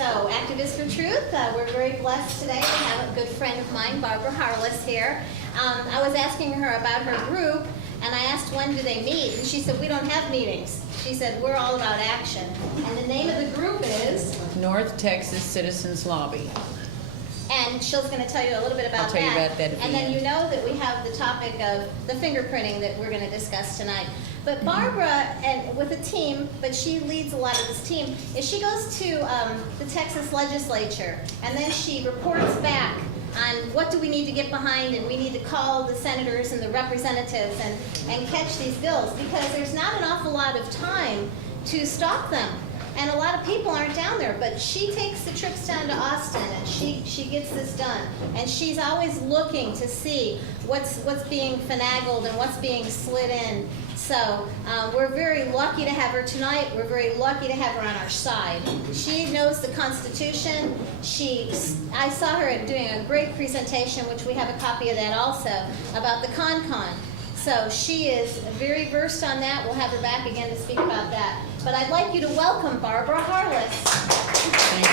So, Activists for Truth, we're very blessed today to have a good friend of mine, Barbara Harless, here. I was asking her about her group, and I asked when do they meet, and she said, we don't have meetings. She said, we're all about action. And the name of the group is? North Texas Citizens Lobby. And she's going to tell you a little bit about I'll tell you about that at the And then end. you know that we have the topic of the fingerprinting that we're going to discuss tonight. But Barbara, and with a team, but she leads a lot of this team, is she goes to the Texas legislature, and then she reports back on what do we need to get behind, and we need to call the senators and the representatives and catch these bills, because there's not an awful lot of time to stop them. And a lot of people aren't down there, but she takes the trips down to Austin, and she gets this done. And she's always looking to see what's being finagled and what's being slid in. So we're very lucky to have her tonight. We're very lucky to have her on our side. She knows the Constitution. I saw her doing a great presentation, which we have a copy of that also, about the Con-Con. So she is very versed on that. We'll have her back again to speak about that. But I'd like you to welcome Barbara Harless. Thank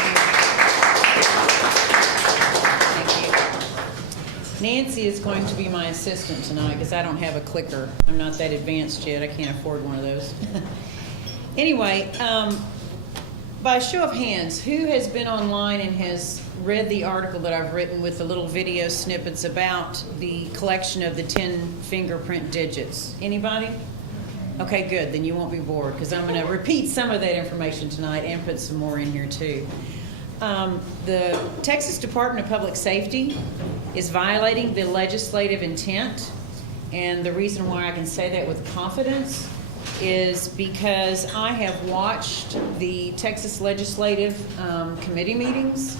you. Nancy is going to be my assistant tonight because I don't have a clicker. I'm not that advanced yet. I can't afford one of those. Anyway, by show of hands, who has been online and has read the article that I've written with the little video snippets about the collection of the 10 fingerprint digits? Anybody? Okay, good. Then you won't be bored because I'm going to repeat some of that information tonight and put some more in here too. The Texas Department of Public Safety is violating the legislative intent, and the reason why I can say that with confidence is because I have watched the Texas Legislative Committee meetings.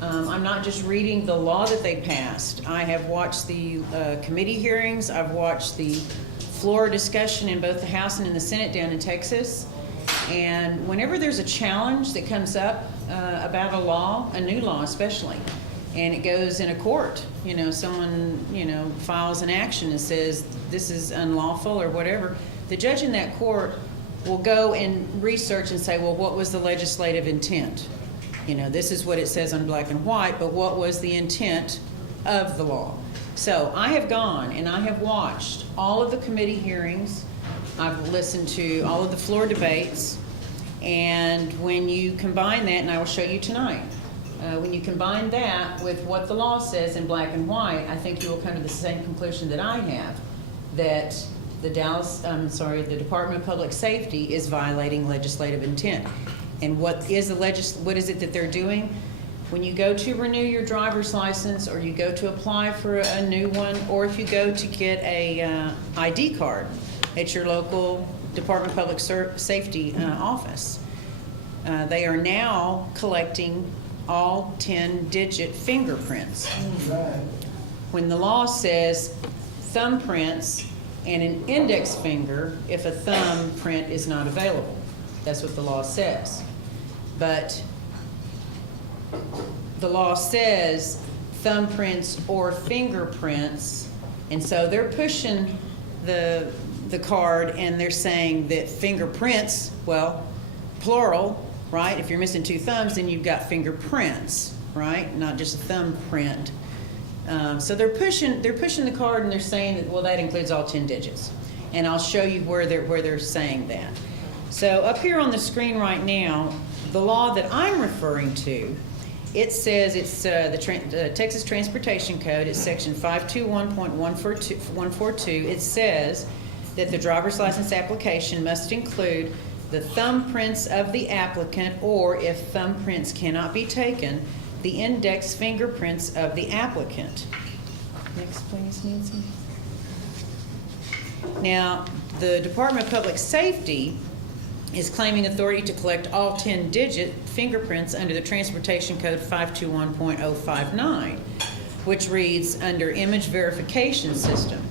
I'm not just reading the law that they passed. I have watched the committee hearings. I've watched the floor discussion in both the House and in the Senate down in Texas. And whenever there's a challenge that comes up about a law, a new law especially, and it goes in a court, someone, files an action and says this is unlawful or whatever, the judge in that court will go and research and say, well, what was the legislative intent? This is what it says on black and white, but what was the intent of the law? So I have gone and I have watched all of the committee hearings. I've listened to all of the floor debates. And when you combine that, and I will show you tonight, when you combine that with what the law says in black and white, I think you will come to the same conclusion that I have, that the Department of Public Safety is violating legislative intent. And what is it that they're doing? When you go to renew your driver's license, or you go to apply for a new one, or if you go to get a ID card at your local Department of Public Safety office, they are now collecting all 10-digit fingerprints. When the law says thumbprints and an index finger if a thumbprint is not available. That's what the law says. But the law says thumbprints or fingerprints, and so they're pushing the card and they're saying that fingerprints, well, plural, right? If you're missing 2 thumbs, then you've got fingerprints, right? Not just a thumbprint. So they're pushing the card and they're saying that, well, that includes all 10 digits. And I'll show you where they're saying that. So up here on the screen right now, the law that I'm referring to, it says it's the Texas Transportation Code. It's section 521.142. It says that the driver's license application must include the thumbprints of the applicant, or if thumbprints cannot be taken, the index fingerprints of the applicant. Next, please, Nancy. Now, the Department of Public Safety is claiming authority to collect all 10-digit fingerprints under the Transportation Code 521.059, which reads under image verification system.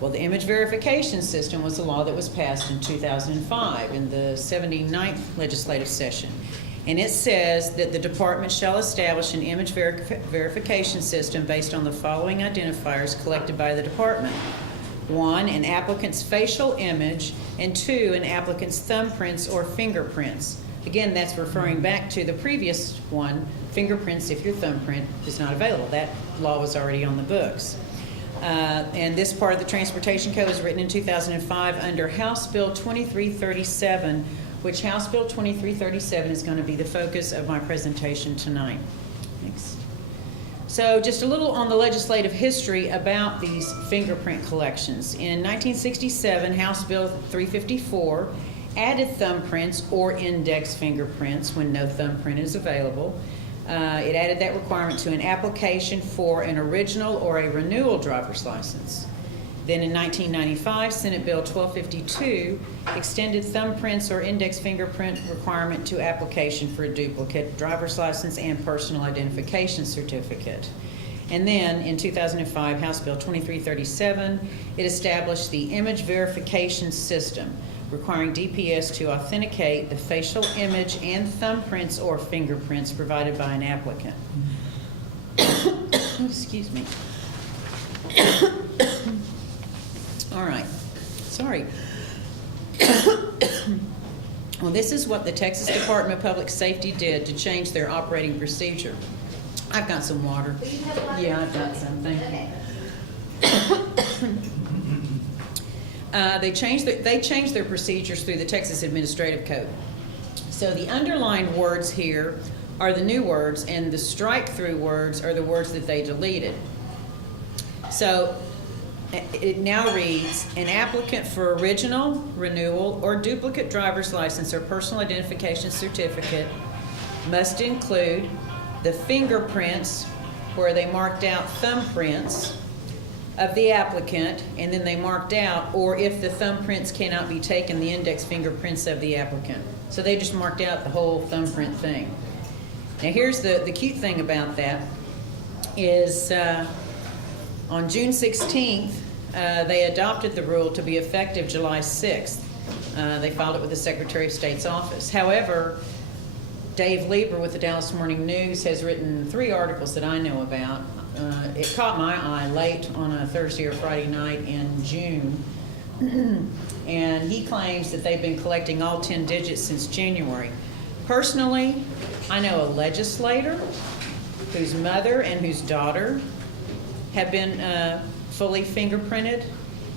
Well, the image verification system was a law that was passed in 2005 in the 79th legislative session. And it says that the department shall establish an image verification system based on the following identifiers collected by the department. 1, an applicant's facial image, and 2, an applicant's thumbprints or fingerprints. Again, that's referring back to the previous one, fingerprints if your thumbprint is not available. That law was already on the books. And this part of the Transportation Code was written in 2005 under House Bill 2337, which House Bill 2337 is going to be the focus of my presentation tonight. Next. So just a little on the legislative history about these fingerprint collections. In 1967, House Bill 354 added thumbprints or index fingerprints when no thumbprint is available. It added that requirement to an application for an original or a renewal driver's license. Then in 1995, Senate Bill 1252 extended thumbprints or index fingerprint requirement to application for a duplicate driver's license and personal identification certificate. And then in 2005, House Bill 2337, it established the image verification system, requiring DPS to authenticate the facial image and thumbprints or fingerprints provided by an applicant. Excuse me. All right. Sorry. Well, this is what the Texas Department of Public Safety did to change their operating procedure. I've got some water. Do you have water? Yeah, I've got some. Thank you. Okay. They changed their procedures through the Texas Administrative Code. So the underlined words here are the new words, and the strike-through words are the words that they deleted. So it now reads, an applicant for original, renewal, or duplicate driver's license or personal identification certificate must include the fingerprints, where they marked out thumbprints of the applicant, and then they marked out, or if the thumbprints cannot be taken, the index fingerprints of the applicant. So they just marked out the whole thumbprint thing. Now here's the cute thing about that is on June 16th, they adopted the rule to be effective July 6th. They filed it with the Secretary of State's office. However, Dave Lieber with the Dallas Morning News has written 3 articles that I know about. It caught my eye late on a Thursday or Friday night in June, and he claims that they've been collecting all 10 digits since January. Personally, I know a legislator whose mother and whose daughter have been fully fingerprinted,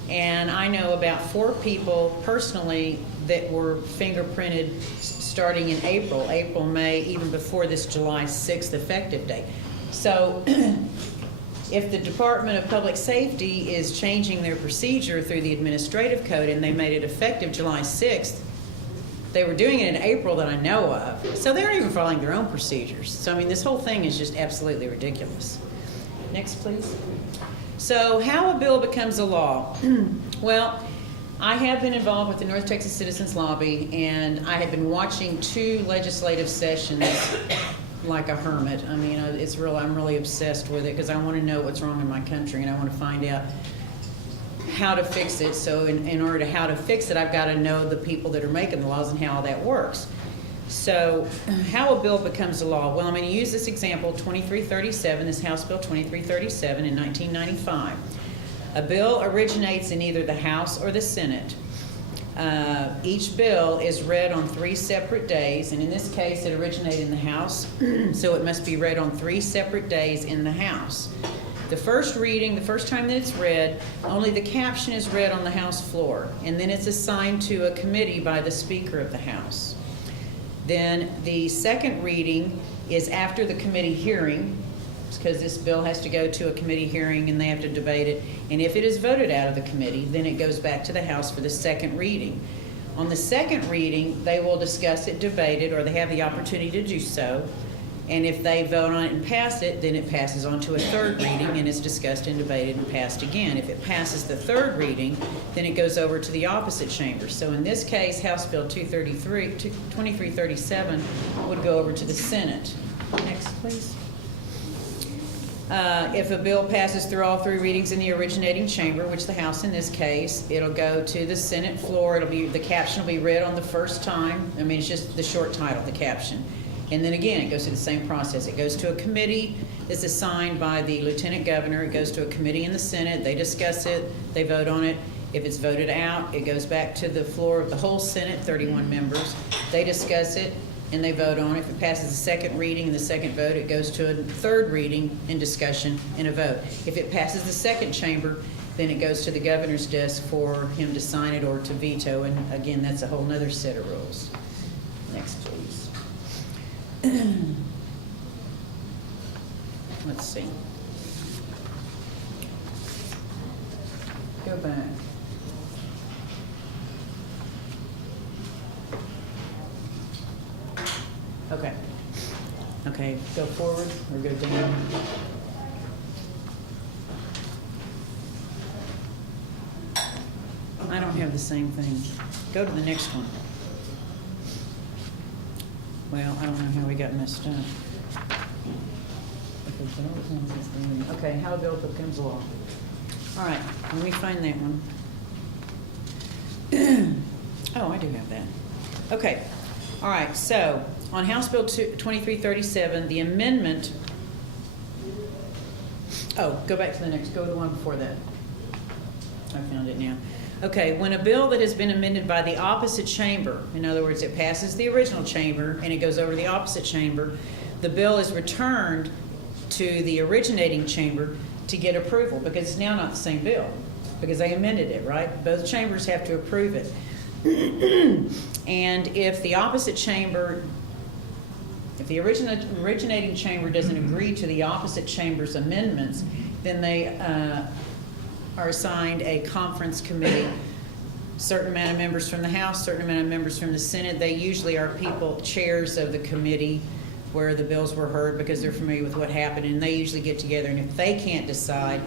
and I know about 4 people personally that were fingerprinted starting in April, May, even before this July 6th effective date. So if the Department of Public Safety is changing their procedure through the administrative code and they made it effective July 6th, they were doing it in April that I know of. So they aren't even following their own procedures. So, I mean, this whole thing is just absolutely ridiculous. Next, please. So how a bill becomes a law. Well, I have been involved with the North Texas Citizens Lobby, and I have been watching 2 legislative sessions like a hermit. I mean, I'm really obsessed with it because I want to know what's wrong in my country, and I want to find out how to fix it. So in order to how to fix it, I've got to know the people that are making the laws and how all that works. So how a bill becomes a law. Well, I'm going to use this example, 2337, this House Bill 2337 in 1995. A bill originates in either the House or the Senate. Each bill is read on 3 separate days, and in this case it originated in the House, so it must be read on 3 separate days in the House. The first reading, the first time that it's read, only the caption is read on the House floor, and then it's assigned to a committee by the Speaker of the House. Then the second reading is after the committee hearing, because this bill has to go to a committee hearing and they have to debate it. And if it is voted out of the committee, then it goes back to the House for the second reading. On the second reading, they will discuss it, debate it, or they have the opportunity to do so. And if they vote on it and pass it, then it passes on to a third reading and is discussed and debated and passed again. If it passes the third reading, then it goes over to the opposite chamber. So in this case, House Bill 2337 would go over to the Senate. Next, please. If a bill passes through all 3 readings in the originating chamber, which the House in this case, it'll go to the Senate floor. The caption will be read on the first time. I mean, it's just the short title, the caption. And then again, it goes through the same process. It goes to a committee that's assigned by the Lieutenant Governor. It goes to a committee in the Senate. They discuss it. They vote on it. If it's voted out, it goes back to the floor of the whole Senate, 31 members. They discuss it. and they vote on it. If it passes the second reading and the second vote, it goes to a third reading and discussion and a vote. If it passes the second chamber, then it goes to the governor's desk for him to sign it or to veto, and again, that's a whole nother set of rules. Next, please. Let's see. Go back. Okay. Okay, go forward or go down? I don't have the same thing. Go to the next one. Well, I don't know how we got messed up. Okay, how a bill becomes law. All right, let me find that one. Oh, I do have that. Okay, all right, so on House Bill 2337, the amendment, oh, go back to the next, go to the one before that. I found it now. Okay, when a bill that has been amended by the opposite chamber, in other words, it passes the original chamber and it goes over to the opposite chamber, the bill is returned to the originating chamber to get approval, because it's now not the same bill, because they amended it, right? Both chambers have to approve it. And if the opposite chamber, if the originating chamber doesn't agree to the opposite chamber's amendments, then they are assigned a conference committee, certain amount of members from the House, certain amount of members from the Senate. They usually are people, chairs of the committee where the bills were heard, because they're familiar with what happened, and they usually get together, and if they can't decide,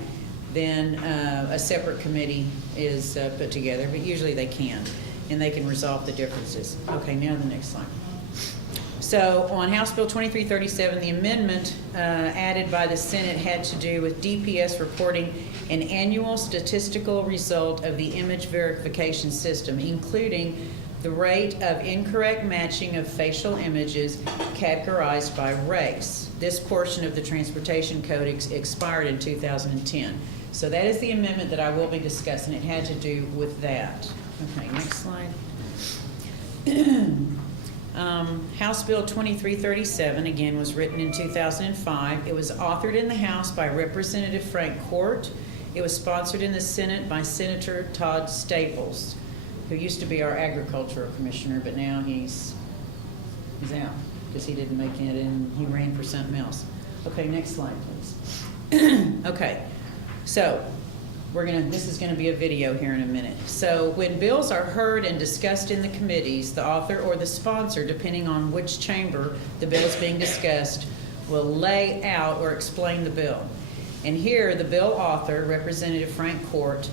then a separate committee is put together, but usually they can, and they can resolve the differences. Okay, now the next slide. So on House Bill 2337, the amendment added by the Senate had to do with DPS reporting an annual statistical result of the image verification system, including the rate of incorrect matching of facial images categorized by race. This portion of the Transportation Code expired in 2010. So that is the amendment that I will be discussing. It had to do with that. Okay, next slide. House Bill 2337, again, was written in 2005. It was authored in the House by Representative Frank Court. It was sponsored in the Senate by Senator Todd Staples, who used to be our agricultural commissioner, but now he's out because he didn't make it and he ran for something else. Okay, next slide, please. Okay, so this is gonna be a video here in a minute. So when bills are heard and discussed in the committees, the author or the sponsor, depending on which chamber the bill is being discussed, will lay out or explain the bill. And here, the bill author, Representative Frank Court,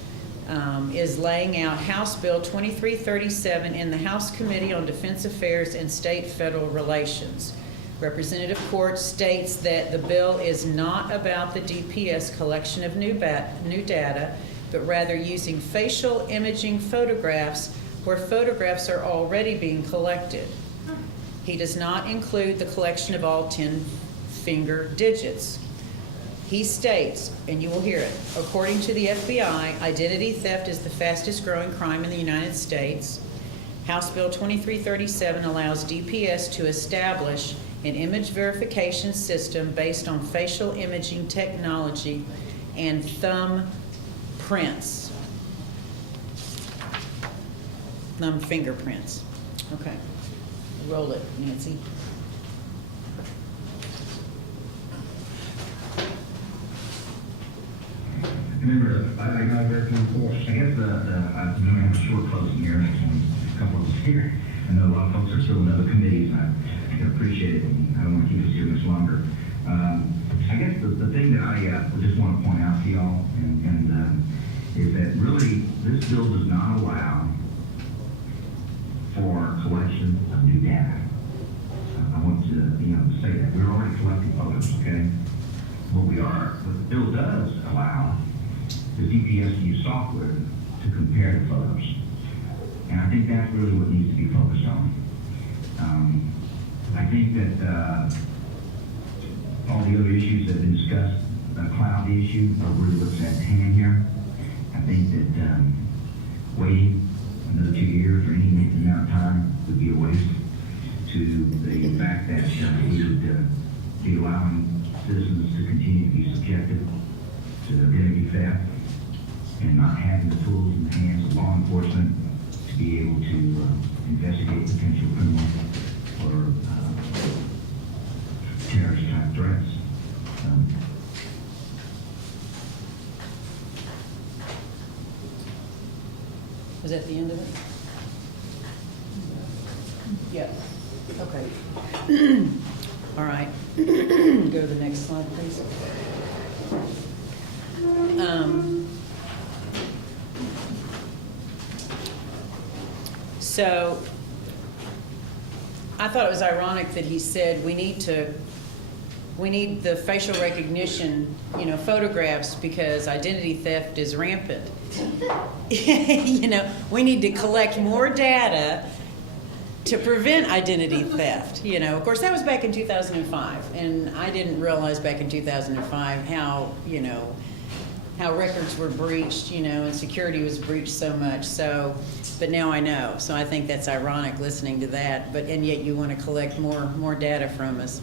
is laying out House Bill 2337 in the House Committee on Defense Affairs and State-Federal Relations. Representative Court states that the bill is not about the DPS collection of new data, but rather using facial imaging photographs where photographs are already being collected. He does not include the collection of all 10 finger digits. He states, and you will hear it, according to the FBI, identity theft is the fastest growing crime in the United States. House Bill 2337 allows DPS to establish an image verification system based on facial imaging technology and thumb prints. Thumb fingerprints. Okay. Roll it, Nancy. Remember, I got very few reports. I guess I have a short closing here, a couple of us here. I know a lot of folks are still in other committees, and I can appreciate it, and I don't want to keep us here much longer. I guess the thing that I just want to point out to y'all is that really this bill does not allow for collection of new data. I want to say that we're already collecting photos, okay? What the bill does allow the DPS to use software to compare the photos. And I think that's really what needs to be focused on. I think that all the other issues that have been discussed, the cloud issue, are really what's at hand here. I think that waiting another 2 years or any amount of time would be a waste. to the fact that we would be allowing citizens to continue to be subjected to identity theft and not having the tools in the hands of law enforcement to be able to investigate potential criminal or terrorist-type threats. Was that the end of it? Yes. Okay. All right. Go to the next slide, please. So I thought it was ironic that he said we need the facial recognition, photographs because identity theft is rampant. We need to collect more data to prevent identity theft. Of course, that was back in 2005, and I didn't realize back in 2005 how records were breached, and security was breached so much. So, but now I know. So I think that's ironic listening to that. And yet you want to collect more data from us.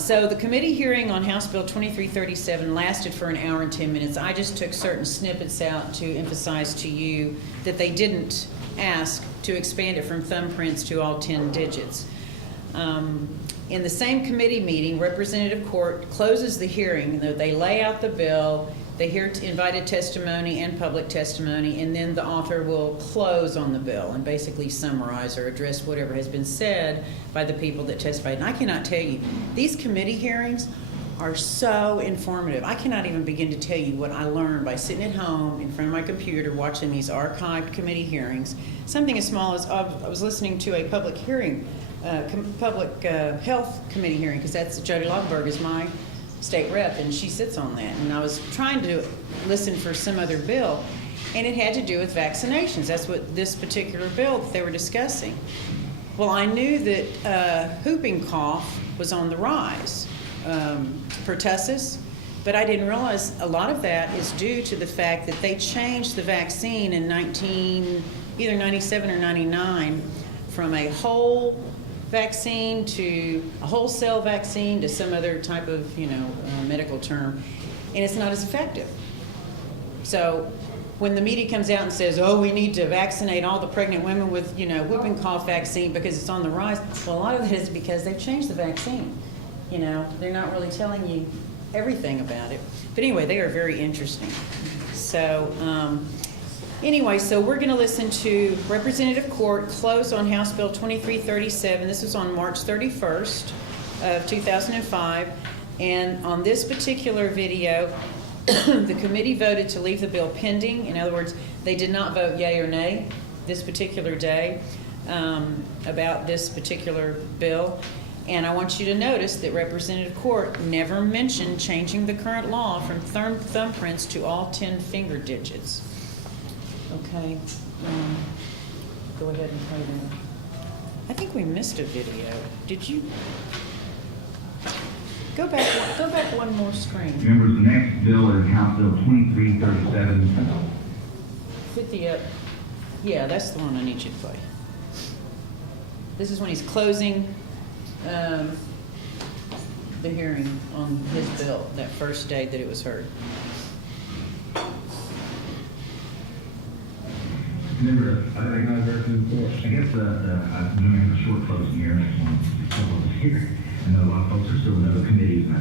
So the committee hearing on House Bill 2337 lasted for an hour and 10 minutes. I just took certain snippets out to emphasize to you that they didn't ask to expand it from thumbprints to all 10 digits. In the same committee meeting, Representative Court closes the hearing. They lay out the bill, they hear invited testimony and public testimony, and then the author will close on the bill and basically summarize or address whatever has been said by the people that testified. And I cannot tell you, these committee hearings are so informative. I cannot even begin to tell you what I learned by sitting at home in front of my computer watching these archived committee hearings. Something as small as I was listening to a public hearing, public health committee hearing, because that's Jody Logberg is my state rep, and she sits on that. And I was trying to listen for some other bill, and it had to do with vaccinations. That's what this particular bill that they were discussing. Well, I knew that whooping cough was on the rise, pertussis, but I didn't realize a lot of that is due to the fact that they changed the vaccine in either 97 or 99 from a whole vaccine to a whole cell vaccine to some other type of medical term, and it's not as effective. So when the media comes out and says, oh, we need to vaccinate all the pregnant women with whooping cough vaccine because it's on the rise, well, a lot of it is because they've changed the vaccine. They're not really telling you everything about it, but anyway, they are very interesting. So anyway, so we're going to listen to Representative Court close on House Bill 2337. This was on March 31st of 2005. And on this particular video, the committee voted to leave the bill pending. In other words, they did not vote yay or nay this particular day about this particular bill. And I want you to notice that Representative Court never mentioned changing the current law from thumbprints to all 10 finger digits. Okay, go ahead and play that. I think we missed a video. Did you? Go back one more screen. Members, the next bill is House Bill 2337. Hit the yeah, that's the one I need you to play. This is when he's closing the hearing on his bill, that first day that it was heard. Remember, I guess I'm doing a short closing here. Here. I know a lot of folks are still in other committees, and I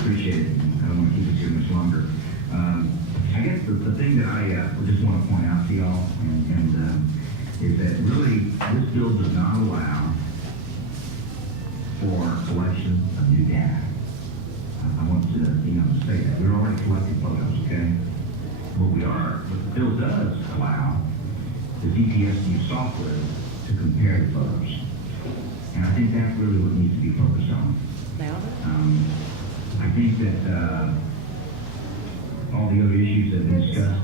appreciate it. I don't want to keep us here much longer. I guess the thing that I just want to point out to y'all is that really this bill does not allow for collection of new data. I want to say that we're already collecting photos, okay? What the bill does allow the DPS use software to compare the photos. And I think that's really what needs to be focused on. I think that all the other issues that have been discussed,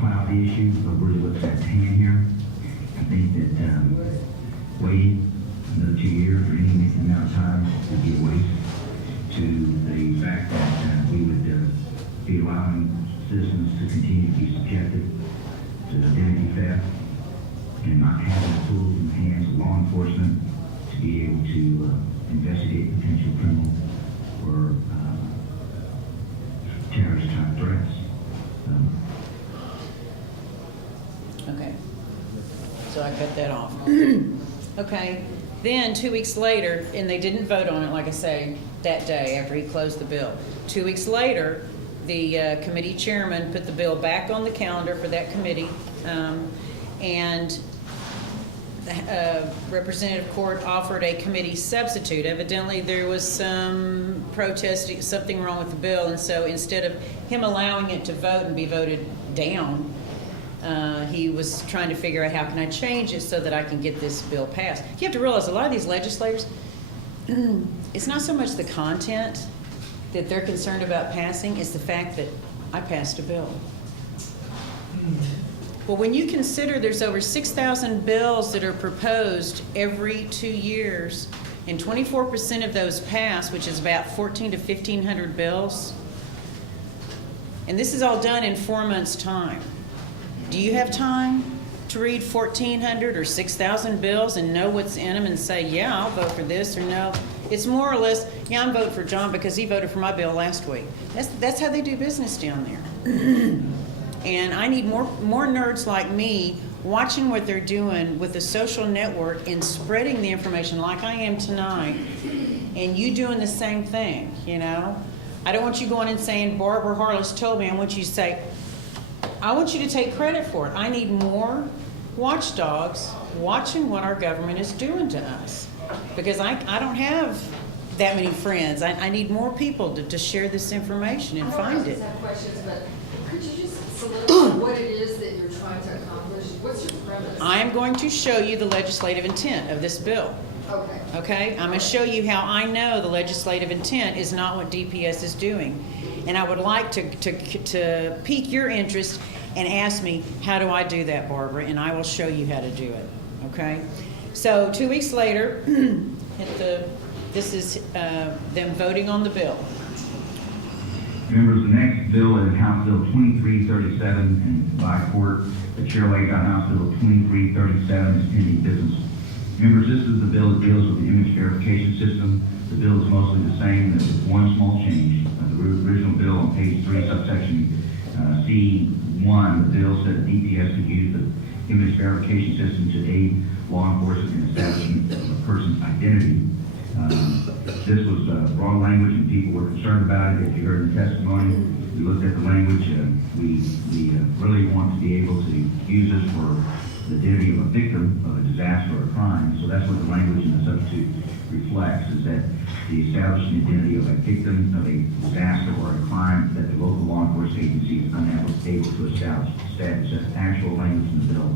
cloud the issue, are really what's at hand here. I think that waiting another 2 years or any amount of time would be a waste to the fact that we would be allowing citizens to continue to be subjected to identity theft and not having the tools in the hands of law enforcement to be able to investigate potential criminal or terrorist type threats. Okay. So I cut that off. Okay. Then 2 weeks later, and they didn't vote on it, like I say, that day after he closed the bill. 2 weeks later, the committee chairman put the bill back on the calendar for that committee, and Representative Court offered a committee substitute. Evidently, there was some protest, something wrong with the bill, and so instead of him allowing it to vote and be voted down, he was trying to figure out how can I change it so that I can get this bill passed. You have to realize a lot of these legislators, it's not so much the content that they're concerned about passing, it's the fact that I passed a bill. Well, when you consider there's over 6,000 bills that are proposed every 2 years, and 24% of those pass, which is about 1,400 to 1,500 bills, and this is all done in 4 months' time. Do you have time to read 1,400 or 6,000 bills and know what's in them and say, yeah, I'll vote for this or no? It's more or less, yeah, I'm voting for John because he voted for my bill last week. That's how they do business down there. And I need more nerds like me watching what they're doing with the social network and spreading the information like I am tonight, and you doing the same thing, you know? I don't want you going and saying, Barbara Harless told me. I want you to say, I want you to take credit for it. I need more watchdogs watching what our government is doing to us, because I don't have that many friends. I need more people to share this information and find it. I have questions, but could you just solidify what it is that you're trying to accomplish? What's your premise? I am going to show you the legislative intent of this bill. Okay. Okay? I'm going to show you how I know the legislative intent is not what DPS is doing. And I would like to pique your interest and ask me, how do I do that, Barbara? And I will show you how to do it. Okay? So 2 weeks later, this is them voting on the bill. Members, the next bill is House Bill 2337, and by court, the chair lays out House Bill 2337 is pending business. Members, this is the bill that deals with the image verification system. The bill is mostly the same, there's one small change. The original bill on page 3, subsection C1, the bill said that DPS could use the image verification system to aid law enforcement in establishing a person's identity. This was broad language and people were concerned about it. If you heard the testimony, we looked at the language. We really want to be able to use this for the identity of a victim of a disaster or a crime. So that's what the language in the substitute reflects, is that the establishing identity of a victim of a disaster or a crime that the local law enforcement agency is unable to establish. That's actual language in the bill.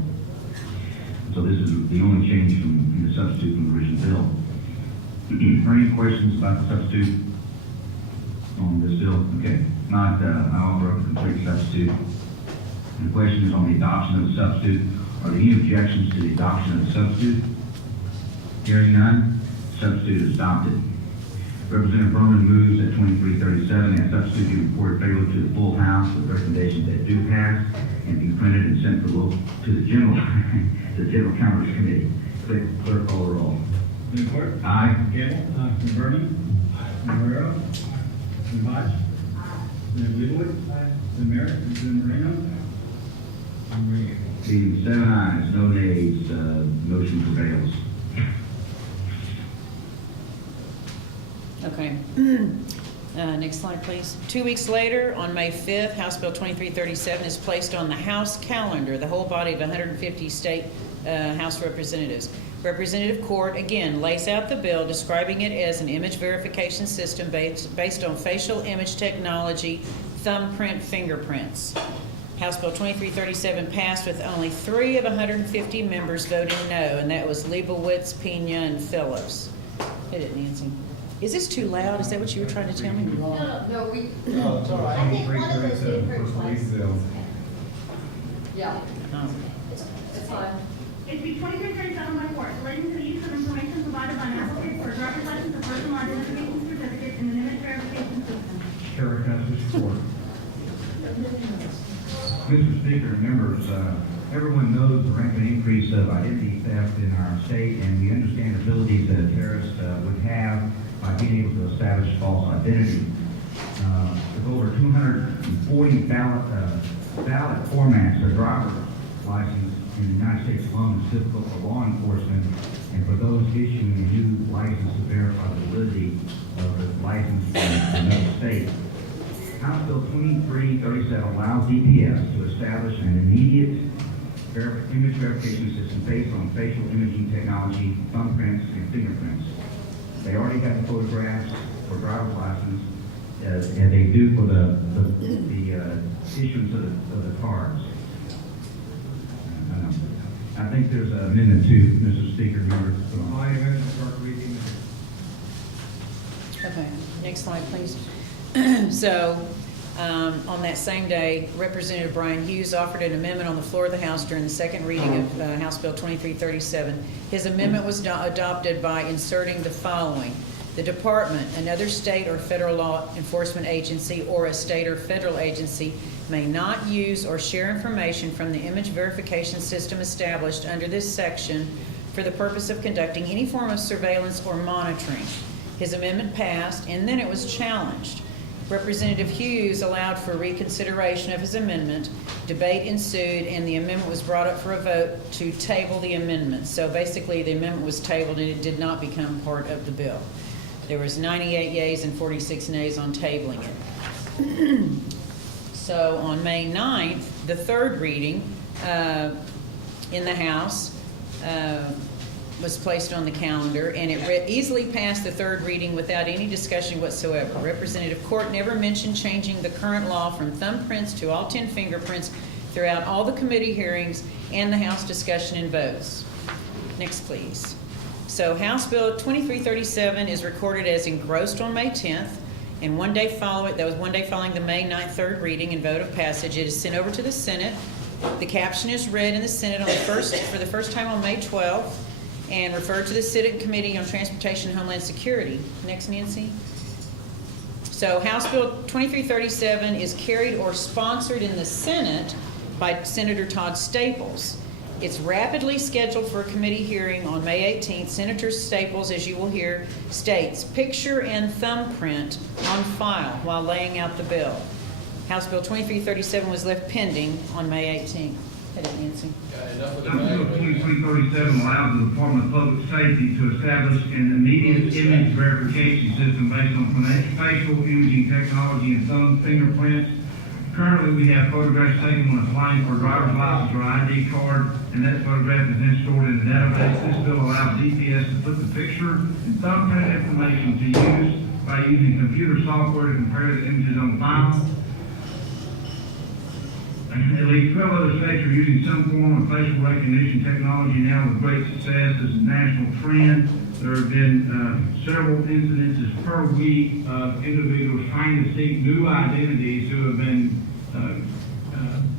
So this is the only change in the substitute from the original bill. Are any questions about the substitute on this bill? Okay. If not, I'll offer up a complete substitute. The question is on the adoption of the substitute. Are there any objections to the adoption of the substitute? Hearing none, substitute is adopted. Representative Berman moves that 2337 and substitute be reported favorably to the full House with recommendations that do pass and be printed and sent to the General Commerce Committee. Clerk, call the roll. Mr. Clerk? Aye. Campbell? Aye. Mr. Berman? Aye. Mr. Guerrero? Mr. Botch? Mr. Leibowitz? Aye. Mr. Merritt? Mr. Moreno? Being 7 ayes, no nays, motion prevails. Okay. Next slide, please. 2 weeks later, on May 5th, House Bill 2337 is placed on the House calendar, the whole body of 150 state House representatives. Representative Court, again, lays out the bill, describing it as an image verification system based on facial image technology, thumbprint fingerprints. House Bill 2337 passed with only 3 of 150 members voting no, and that was Leibowitz, Pena, and Phillips. Hit it, Nancy. Is this too loud? Is that what you were trying to tell me? No, we, No, it's all right. I think one of those we heard twice. yeah, Oh. it's fine. It's be 2337 by court, relating to the use of information provided by an applicant for a driver's license or personal identification certificate in an image verification system. Chair recognizes Mr. Ford. Mr. Speaker, members, Everyone knows the rampant increase of identity theft in our state, and we understand the abilities that terrorists would have by being able to establish false identity. With over 240 valid formats of driver license in the United States alone, it's difficult for law enforcement and for those issuing a new license to verify the validity of the license in another state. House Bill 2337 allows DPS to establish an immediate image verification system based on facial imaging technology, thumbprints, and fingerprints. They already have the photographs for driver's license, and they do for the issuance of the cards. I think there's an amendment too, Mr. Speaker. My amendment, start reading. Okay, next slide, please. So, on that same day, Representative Brian Hughes offered an amendment on the floor of the House during the second reading of House Bill 2337. His amendment was adopted by inserting the following: the department, another state or federal law enforcement agency, or a state or federal agency may not use or share information from the image verification system established under this section for the purpose of conducting any form of surveillance or monitoring. His amendment passed, and then it was challenged. Representative Hughes allowed for reconsideration of his amendment. Debate ensued, and the amendment was brought up for a vote to table the amendment. So basically, the amendment was tabled, and it did not become part of the bill. There was 98 yeas and 46 nays on tabling it. So on May 9th, the third reading in the House was placed on the calendar, and it easily passed the third reading without any discussion whatsoever. Representative Court never mentioned changing the current law from thumbprints to all 10 fingerprints throughout all the committee hearings and the House discussion and votes. Next, please. So House Bill 2337 is recorded as engrossed on May 10th, and one day following the May 9th third reading and vote of passage. It is sent over to the Senate. The caption is read in the Senate for the first time on May 12th and referred to the Senate Committee on Transportation and Homeland Security. Next, Nancy. So House Bill 2337 is carried or sponsored in the Senate by Senator Todd Staples. It's rapidly scheduled for a committee hearing on May 18th. Senator Staples, as you will hear, states, "Picture and thumbprint on file," while laying out the bill. House Bill 2337 was left pending on May 18th. Head it, Nancy. House Bill 2337 allows the Department of Public Safety to establish an immediate image verification system based on facial imaging technology and thumb fingerprints. Currently, we have photographs taken when applying for a driver's license or ID card, and that photograph is then stored in the database. This bill allows DPS to put the picture and thumbprint information to use by using computer software to compare the images on file. At least 12 other states are using some form of facial recognition technology now with great success. This is a national trend. There have been several incidences per week of individuals trying to seek new identities who have been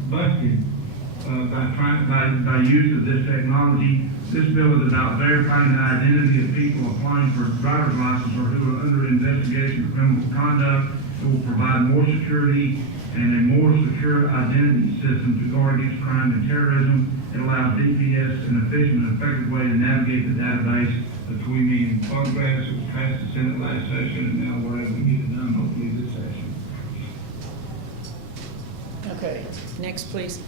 busted by use of this technology. This bill is about verifying the identity of people applying for a driver's license or who are under investigation for criminal conduct. It will provide more security and a more secure identity system to guard against crime and terrorism. It allows DPS an efficient and effective way to navigate the database between me and photographs. It was passed the Senate last session, and now we're able to get it done hopefully this session. Okay, next, please.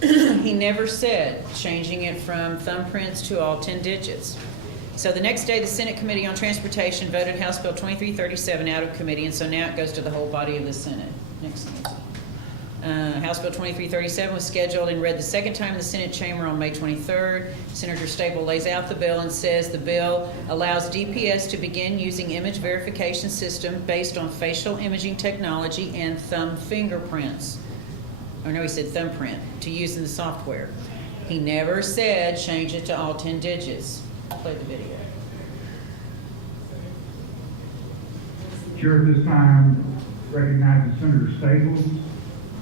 He never said changing it from thumbprints to all 10 digits. So the next day, the Senate Committee on Transportation voted House Bill 2337 out of committee, and so now it goes to the whole body of the Senate. Next, House Bill 2337 was scheduled and read the second time in the Senate chamber on May 23rd. Senator Staples lays out the bill and says the bill allows DPS to begin using image verification system based on facial imaging technology and thumb fingerprints. Or no, he said thumbprint, to use in the software. He never said change it to all 10 digits. Play the video. Chair, at this time, recognizes Senator Staples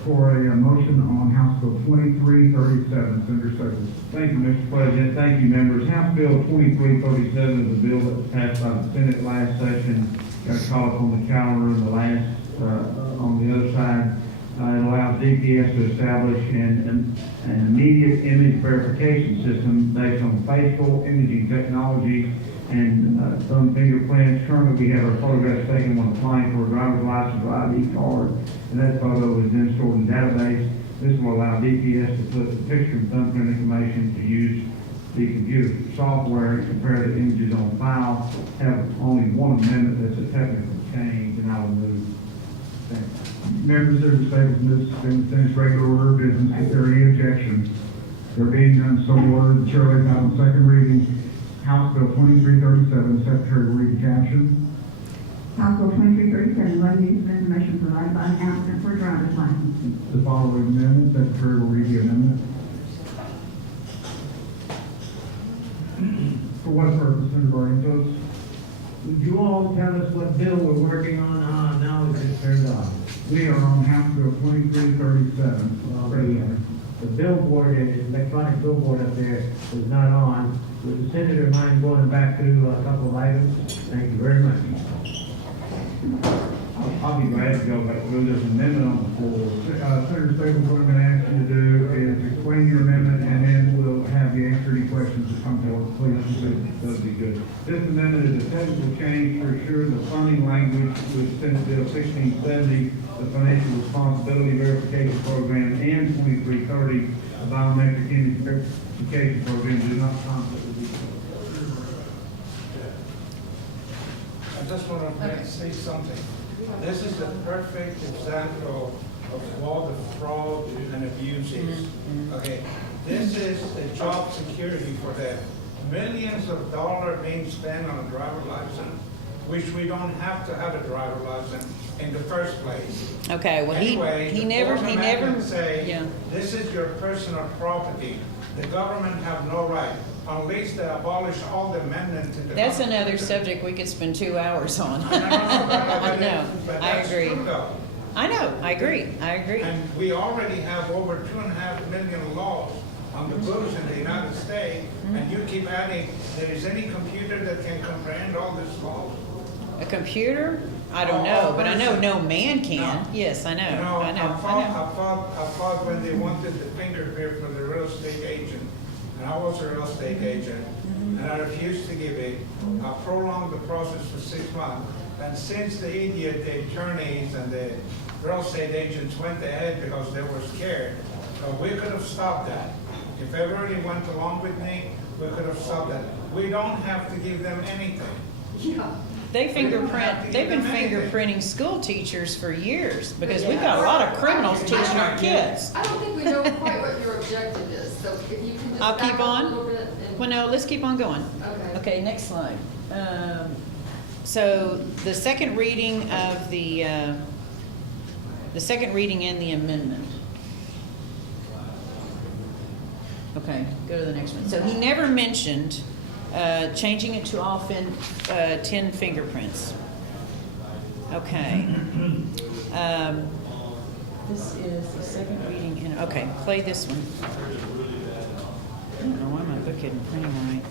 for a motion on House Bill 2337. Senator Staples. Thank you, Mr. President. Thank you, members. House Bill 2337 is a bill that was passed by the Senate last session. Got caught up on the calendar and the last, on the other side. It allows DPS to establish an immediate image verification system based on facial imaging technology and thumb fingerprints. Currently, we have our photographs taken when applying for a driver's license or ID card, and that photo is then stored in the database. This will allow DPS to put the picture and thumbprint information to use the computer software and compare the images on file. Have only one amendment that's a technical change, and I will move. Members of the State of Mississippi, since regular order of business, if there are any objections, there being none, so ordered. The chair lays out on second reading House Bill 2337. Secretary will read the caption. House Bill 2337, levy use of information provided by an applicant for a driver's license. The following amendment, Secretary will read the amendment. For what purpose, Senator Barrington? Would you all tell us what bill we're working on? Now it's just turned on. We are on House Bill 2337. Well, the billboard, the electronic billboard up there is not on. Would the senator mind going back to a couple of items? Thank you very much. I'll be glad to go back through this amendment on the floor. Senator Staples, what I'm going to ask you to do is explain your amendment, and then we'll have you answer any questions that come forward. Please proceed. That'd be good. This amendment is a technical change to ensure the funding language with Senate Bill 1670, the Financial Responsibility Verification Program, and 2330, the Biometric Image Verification Program, do not conflict with each other. I just want to say something. This is the perfect example of all the fraud and abuses. Okay, this is the job security for them. Millions of dollars being spent on a driver license, which we don't have to have a driver license in the first place. Okay, well, Anyway, he the never, fourth he never, amendment say, yeah. this is your personal property. The government have no right, unless they abolish all the amendments in the. That's another Constitution. subject we could spend 2 hours on. No, No, I agree. I know, I agree. And we already have over 2.5 million laws on the books in the United States, and you keep adding, there is any computer that can comprehend all this law? A computer? I don't know, but I know no man can. No. Yes, I know, You know, I know, I thought when they wanted the fingerprint for the real estate agent, and I was a real estate agent, and I refused to give it. I prolonged the process for 6 months, and since the idiot, the attorneys and the real estate agents went ahead because they were scared, so we could have stopped that. If everybody went along with me, we could have stopped that. We don't have to give them anything. Yeah. They've been fingerprinting school teachers for years, because we've got a lot of criminals teaching our kids. I don't think we know quite what your objective is, so if you can just I'll back keep up on. a little bit and. Well, no, let's keep on going. Okay. Okay, next slide. So the second reading of the second reading and the amendment. Okay, go to the next one. So he never mentioned changing it to all 10 fingerprints. Okay. This is the second reading, and, okay, play this one. I don't know why my book isn't printing right.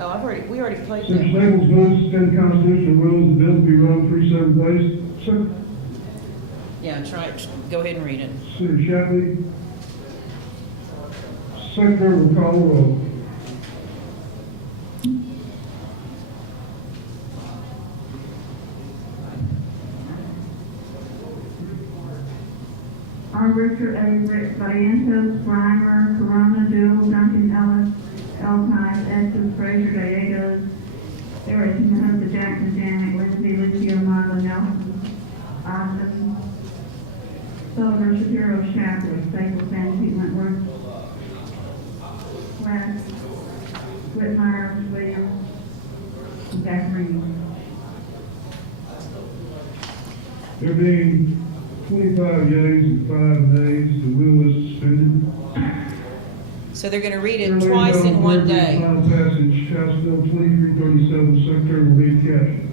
Oh, we already played Senator that. Staples moves to suspend constitutional rules. The bill to be read on 3 separate days. Sir, Yeah, try it. Go ahead and read it. Senator Shapley. Secretary will call the roll. Richard A. Barrientos, Reimer, Corona, Jewell, Duncan, Ellis, Elkins, Estes, Frazier, Gallegos, Harrison, Hunter, Jackson, Janet, Lindsay, Lucio, Marlon, Nelson, Austin, Sullivan, Shapiro, Shapley, Staples, Sandy, Wentworth, West, Whitmire, Williams, and Zachary. There being 25 yeas and 5 nays, the rule is suspended. So they're going to read There it being twice no in one further day. Final passage, House Bill 2337, Secretary will read the caption.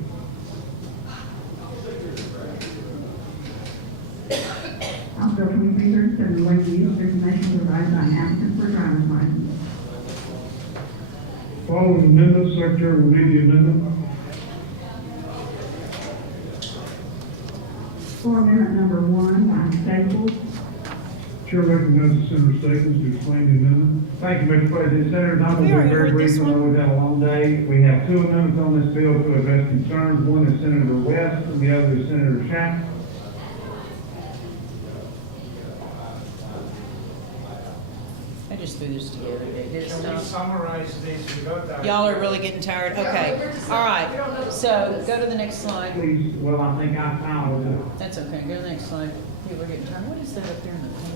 House Bill 2337, waive the use of information provided by an applicant for a driver's license. Following amendment, Secretary will read the amendment. Chair recognizes Senator Stevens to explain the amendment. Thank you, Mr. President. Senators, I'm We going to already be very heard this brief. I know one. we've had a long day. We have two amendments on this bill to address concerns. One is Senator West, and the other is Senator Shank. I just threw this together. His Can we stuff. summarize this without that? Y'all are really getting tired? Yeah, Okay. we're just- All we right. don't know the So status. go to the next slide. Please, well, I think I found it. That's okay. Go to the next slide. People are getting tired. What is that up there in the corner?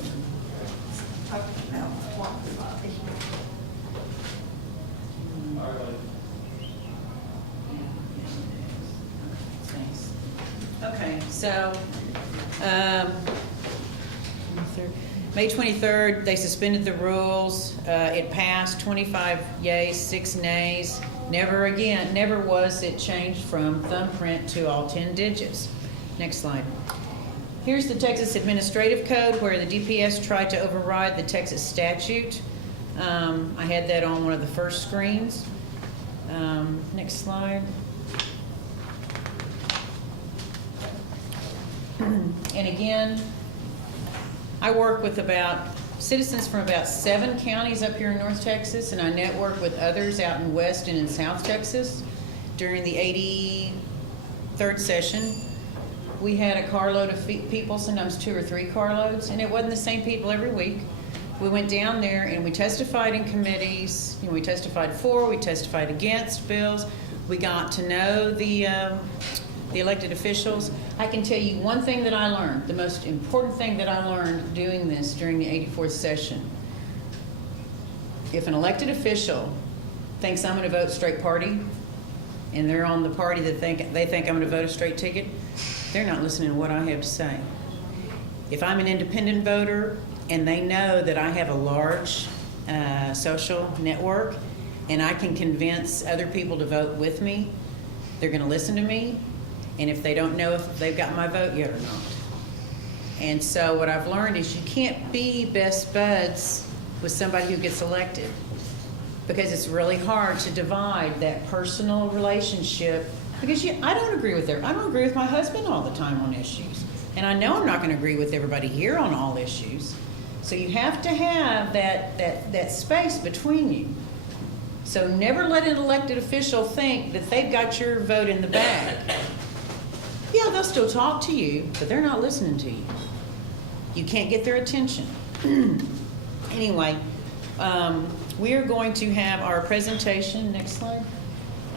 Thanks. Okay, so, May 23rd, they suspended the rules. It passed 25 yeas, 6 nays. Never again, never was it changed from thumbprint to all 10 digits. Next slide. Here's the Texas Administrative Code where the DPS tried to override the Texas statute. I had that on one of the first screens. Next slide. And again, I work with about citizens from about 7 counties up here in North Texas, and I network with others out in West and in South Texas. During the 83rd session, we had a carload of people, sometimes 2 or 3 carloads, and it wasn't the same people every week. We went down there and we testified in committees. You know, we testified for, we testified against bills. We got to know the elected officials. I can tell you one thing that I learned, the most important thing that I learned doing this during the 84th session. If an elected official thinks I'm going to vote straight party, and they're on the party that they think I'm going to vote a straight ticket, they're not listening to what I have to say. If I'm an independent voter and they know that I have a large social network and I can convince other people to vote with me, they're going to listen to me. And if they don't know if they've got my vote yet or not. And so what I've learned is you can't be best buds with somebody who gets elected, because it's really hard to divide that personal relationship, because I don't agree with I don't agree with my husband all the time on issues. And I know I'm not going to agree with everybody here on all issues. So you have to have that space between you. So never let an elected official think that they've got your vote in the bag. Yeah, they'll still talk to you, but they're not listening to you. You can't get their attention. Anyway, we are going to have our presentation, next slide,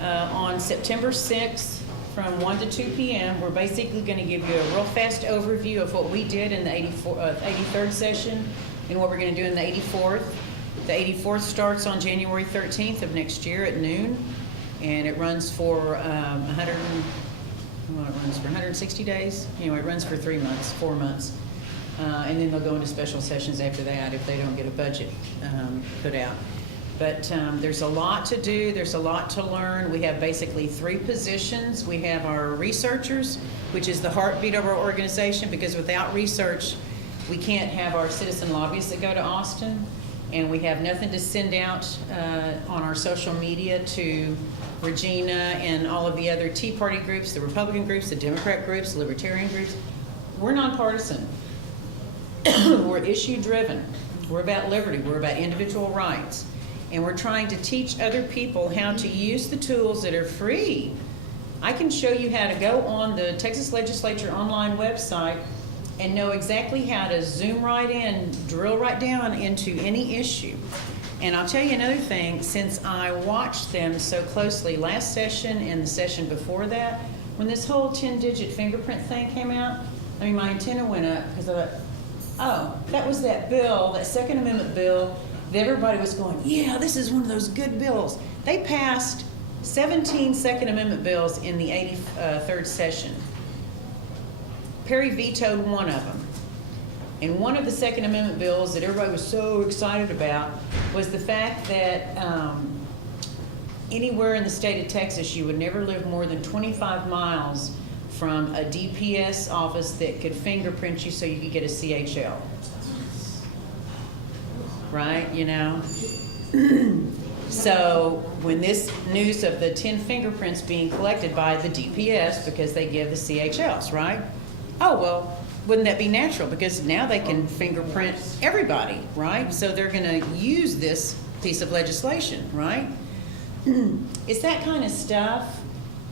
on September 6th from 1 to 2 p.m. We're basically going to give you a real fast overview of what we did in the 83rd session and what we're going to do in the 84th. The 84th starts on January 13th of next year at noon, and it runs for 160 days. Anyway, it runs for 3 months, 4 months. And then they'll go into special sessions after that if they don't get a budget put out. But there's a lot to do. There's a lot to learn. We have basically 3 positions. We have our researchers, which is the heartbeat of our organization, because without research, we can't have our citizen lobbyists that go to Austin. And we have nothing to send out on our social media to Regina and all of the other Tea Party groups, the Republican groups, the Democrat groups, the Libertarian groups. We're nonpartisan. We're issue-driven. We're about liberty. We're about individual rights. And we're trying to teach other people how to use the tools that are free. I can show you how to go on the Texas Legislature online website and know exactly how to zoom right in, drill right down into any issue. And I'll tell you another thing, since I watched them so closely last session and the session before that, when this whole 10-digit fingerprint thing came out, I mean, my antenna went up because I thought, oh, that was that bill, that Second Amendment bill, that everybody was going, yeah, this is one of those good bills. They passed 17 Second Amendment bills in the 83rd session. Perry vetoed one of them. And one of the Second Amendment bills that everybody was so excited about was the fact that anywhere in the state of Texas, you would never live more than 25 miles from a DPS office that could fingerprint you so you could get a CHL. Right, you know? So when this news of the 10 fingerprints being collected by the DPS, because they give the CHLs, right? Oh, well, wouldn't that be natural? Because now they can fingerprint everybody, right? So they're gonna use this piece of legislation, right? It's that kind of stuff,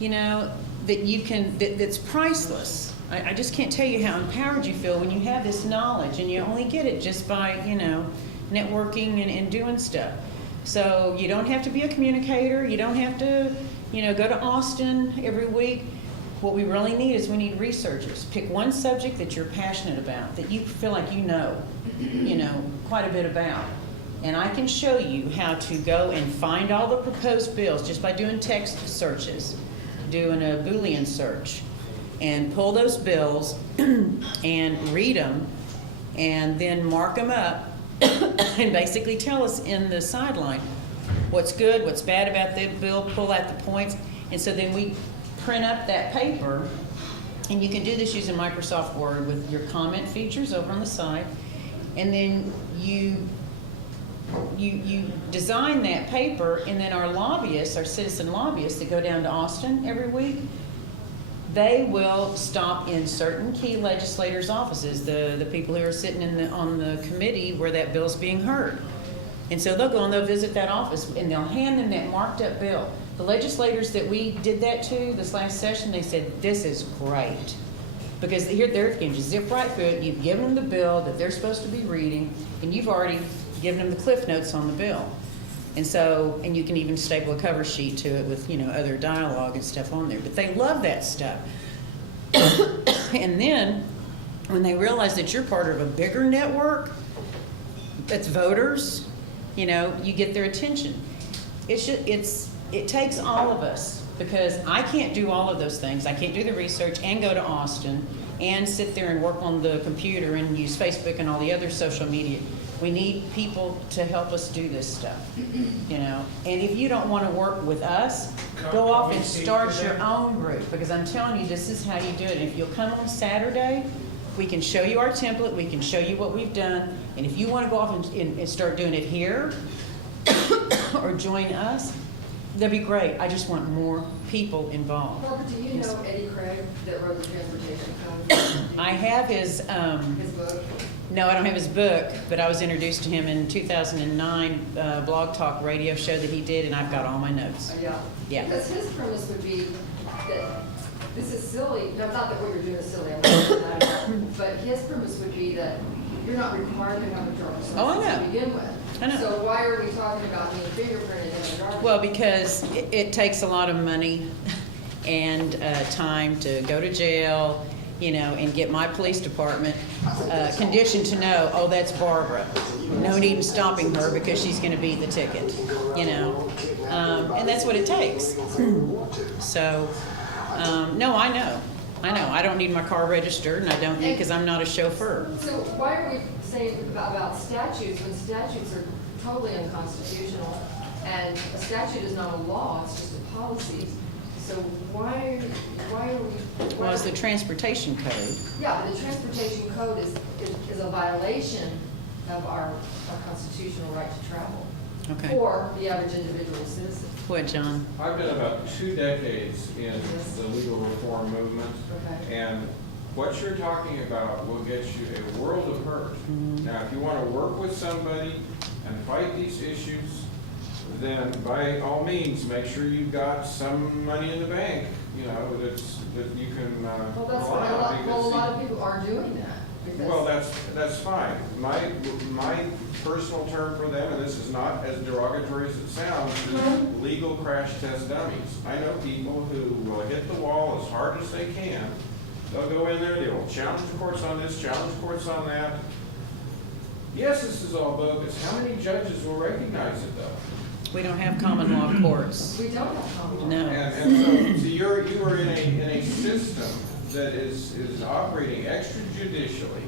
you know, that you can, that's priceless. I just can't tell you how empowered you feel when you have this knowledge, and you only get it just by, you know, networking and doing stuff. So you don't have to be a communicator, you don't have to, you know, go to Austin every week. What we really need is we need researchers. Pick one subject that you're passionate about, that you feel like you know quite a bit about. And I can show you how to go and find all the proposed bills just by doing text searches, doing a Boolean search, and pull those bills and read them, and then mark them up and basically tell us in the sideline what's good, what's bad about the bill, pull out the points. And so then we print up that paper, and you can do this using Microsoft Word with your comment features over on the side, and then you design that paper, and then our lobbyists, our citizen lobbyists that go down to Austin every week, they will stop in certain key legislators' offices, the people who are sitting on the committee where that bill's being heard. And so they'll go and they'll visit that office, and they'll hand them that marked up bill. The legislators that we did that to this last session, they said, this is great. Because here they can just zip right through it. You've given them the bill that they're supposed to be reading, and you've already given them the cliff notes on the bill. And so, and you can even staple a cover sheet to it with, you know, other dialogue and stuff on there. But they love that stuff. And then, when they realize that you're part of a bigger network that's voters, you know, you get their attention. It takes all of us, because I can't do all of those things. I can't do the research and go to Austin and sit there and work on the computer and use Facebook and all the other social media. We need people to help us do this stuff, you know. And if you don't want to work with us, go off and start your own group, because I'm telling you, this is how you do it. And if you'll come on Saturday, we can show you our template, we can show you what we've done. And if you want to go off and start doing it here or join us, that'd be great. I just want more people involved. Barbara, do you know Eddie Craig that wrote the transportation code? I have His book? no, I don't have his book, but I was introduced to him in 2009 Blog Talk radio show that he did, and I've got all my notes. Yeah. Yeah. Because his premise would be that this is silly, no, not that what you're doing is silly, I'm not saying that, but his premise would be that you're not required to have a driver's Oh, I license know. to begin with. I know. So why are we talking about being fingerprinted in a driver's? Well, because it takes a lot of money and time to go to jail, you know, and get my police department conditioned to know, oh, that's Barbara. No need in stopping her because she's going to beat the ticket, you know. And that's what it takes. So, no, I know. I don't need my car registered, and I don't need, because I'm not a chauffeur. So why are we saying about statutes when statutes are totally unconstitutional, and a statute is not a law, it's just a policy? So why are we? Well, it's the transportation code. Yeah, but the transportation code is a violation of our constitutional right to travel. Okay. For the average individual citizen. What, John? I've been about 2 decades in the legal reform movement, Okay. and what you're talking about will get you a world of hurt. Now, if you want to work with somebody and fight these issues, then by all means, make sure you've got some money in the bank, you know, that you can Well, that's rely why on, a lot of people are doing that. Because well, that's fine. My personal term for them, and this is not as derogatory as it sounds, is legal crash test dummies. I know people who will hit the wall as hard as they can. They'll go in there, they will challenge courts on this, challenge courts on that. Yes, this is all bogus. How many judges will recognize it, though? We don't have common law courts. we don't have common law. No. And so you are in a system that is operating extrajudicially.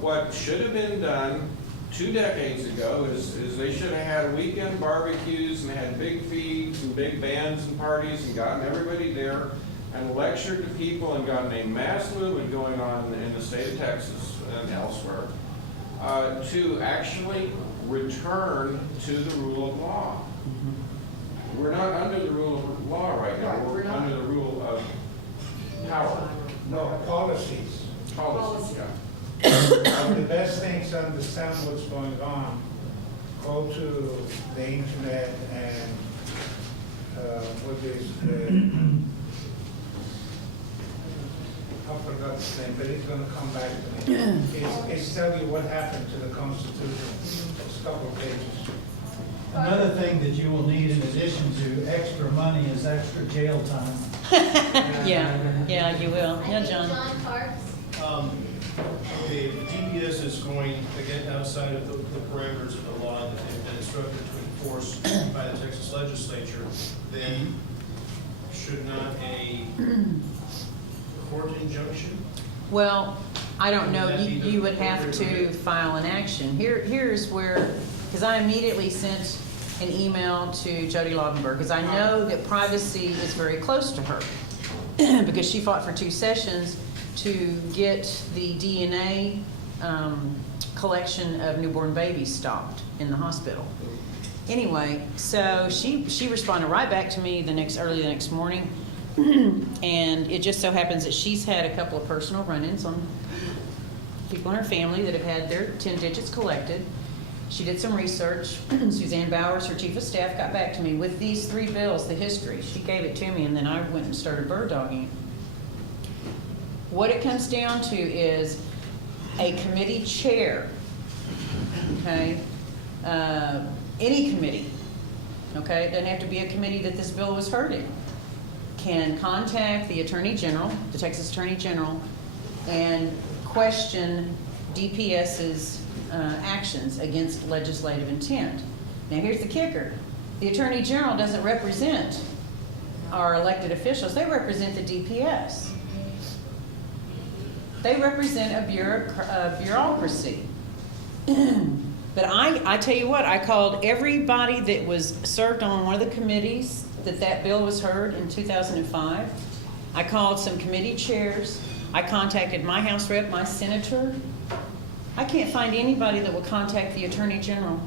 What should have been done 2 decades ago is they should have had weekend barbecues and had big feeds and big bands and parties and gotten everybody there and lectured to people and gotten a mass movement going on in the state of Texas and elsewhere to actually return to the rule of law. We're not under the rule of law right now. Right, We're we're not. under the rule of power. No, policies. Policies. audience understand what's going on, go to the internet and, what is, I forgot his name, but it's gonna come back to me. It's tell you what happened to the Constitution. It's a couple of pages. Another thing that you will need in addition to extra money is extra jail time. Yeah, you will. I Yeah, think John. John Parks. Okay, the DPS is going to get outside of the parameters of the law that they've been instructed to enforce by the Texas legislature. Then should not a court injunction? Well, I don't know, Would that be the you would have appropriate to file an action. Here's where, because I immediately sent an email to Jody Laudenberg, because I know that privacy is very close to her, because she fought for 2 sessions to get the DNA collection of newborn babies stopped in the hospital. Anyway, so she responded right back to me early the next morning, and it just so happens that she's had a couple of personal run-ins on people in her family that have had their 10 digits collected. She did some research. Suzanne Bowers, her chief of staff, got back to me with these 3 bills, the history. She gave it to me, and then I went and started bird dogging. What it comes down to is a committee chair, okay? Any committee, okay? It doesn't have to be a committee that this bill was heard in, can contact the Attorney General, the Texas Attorney General, and question DPS's actions against legislative intent. Now, here's the kicker. The Attorney General doesn't represent our elected officials. They represent the DPS. They represent a bureaucracy. But I tell you what, I called everybody that was served on one of the committees that bill was heard in 2005. I called some committee chairs. I contacted my House rep, my senator. I can't find anybody that will contact the Attorney General.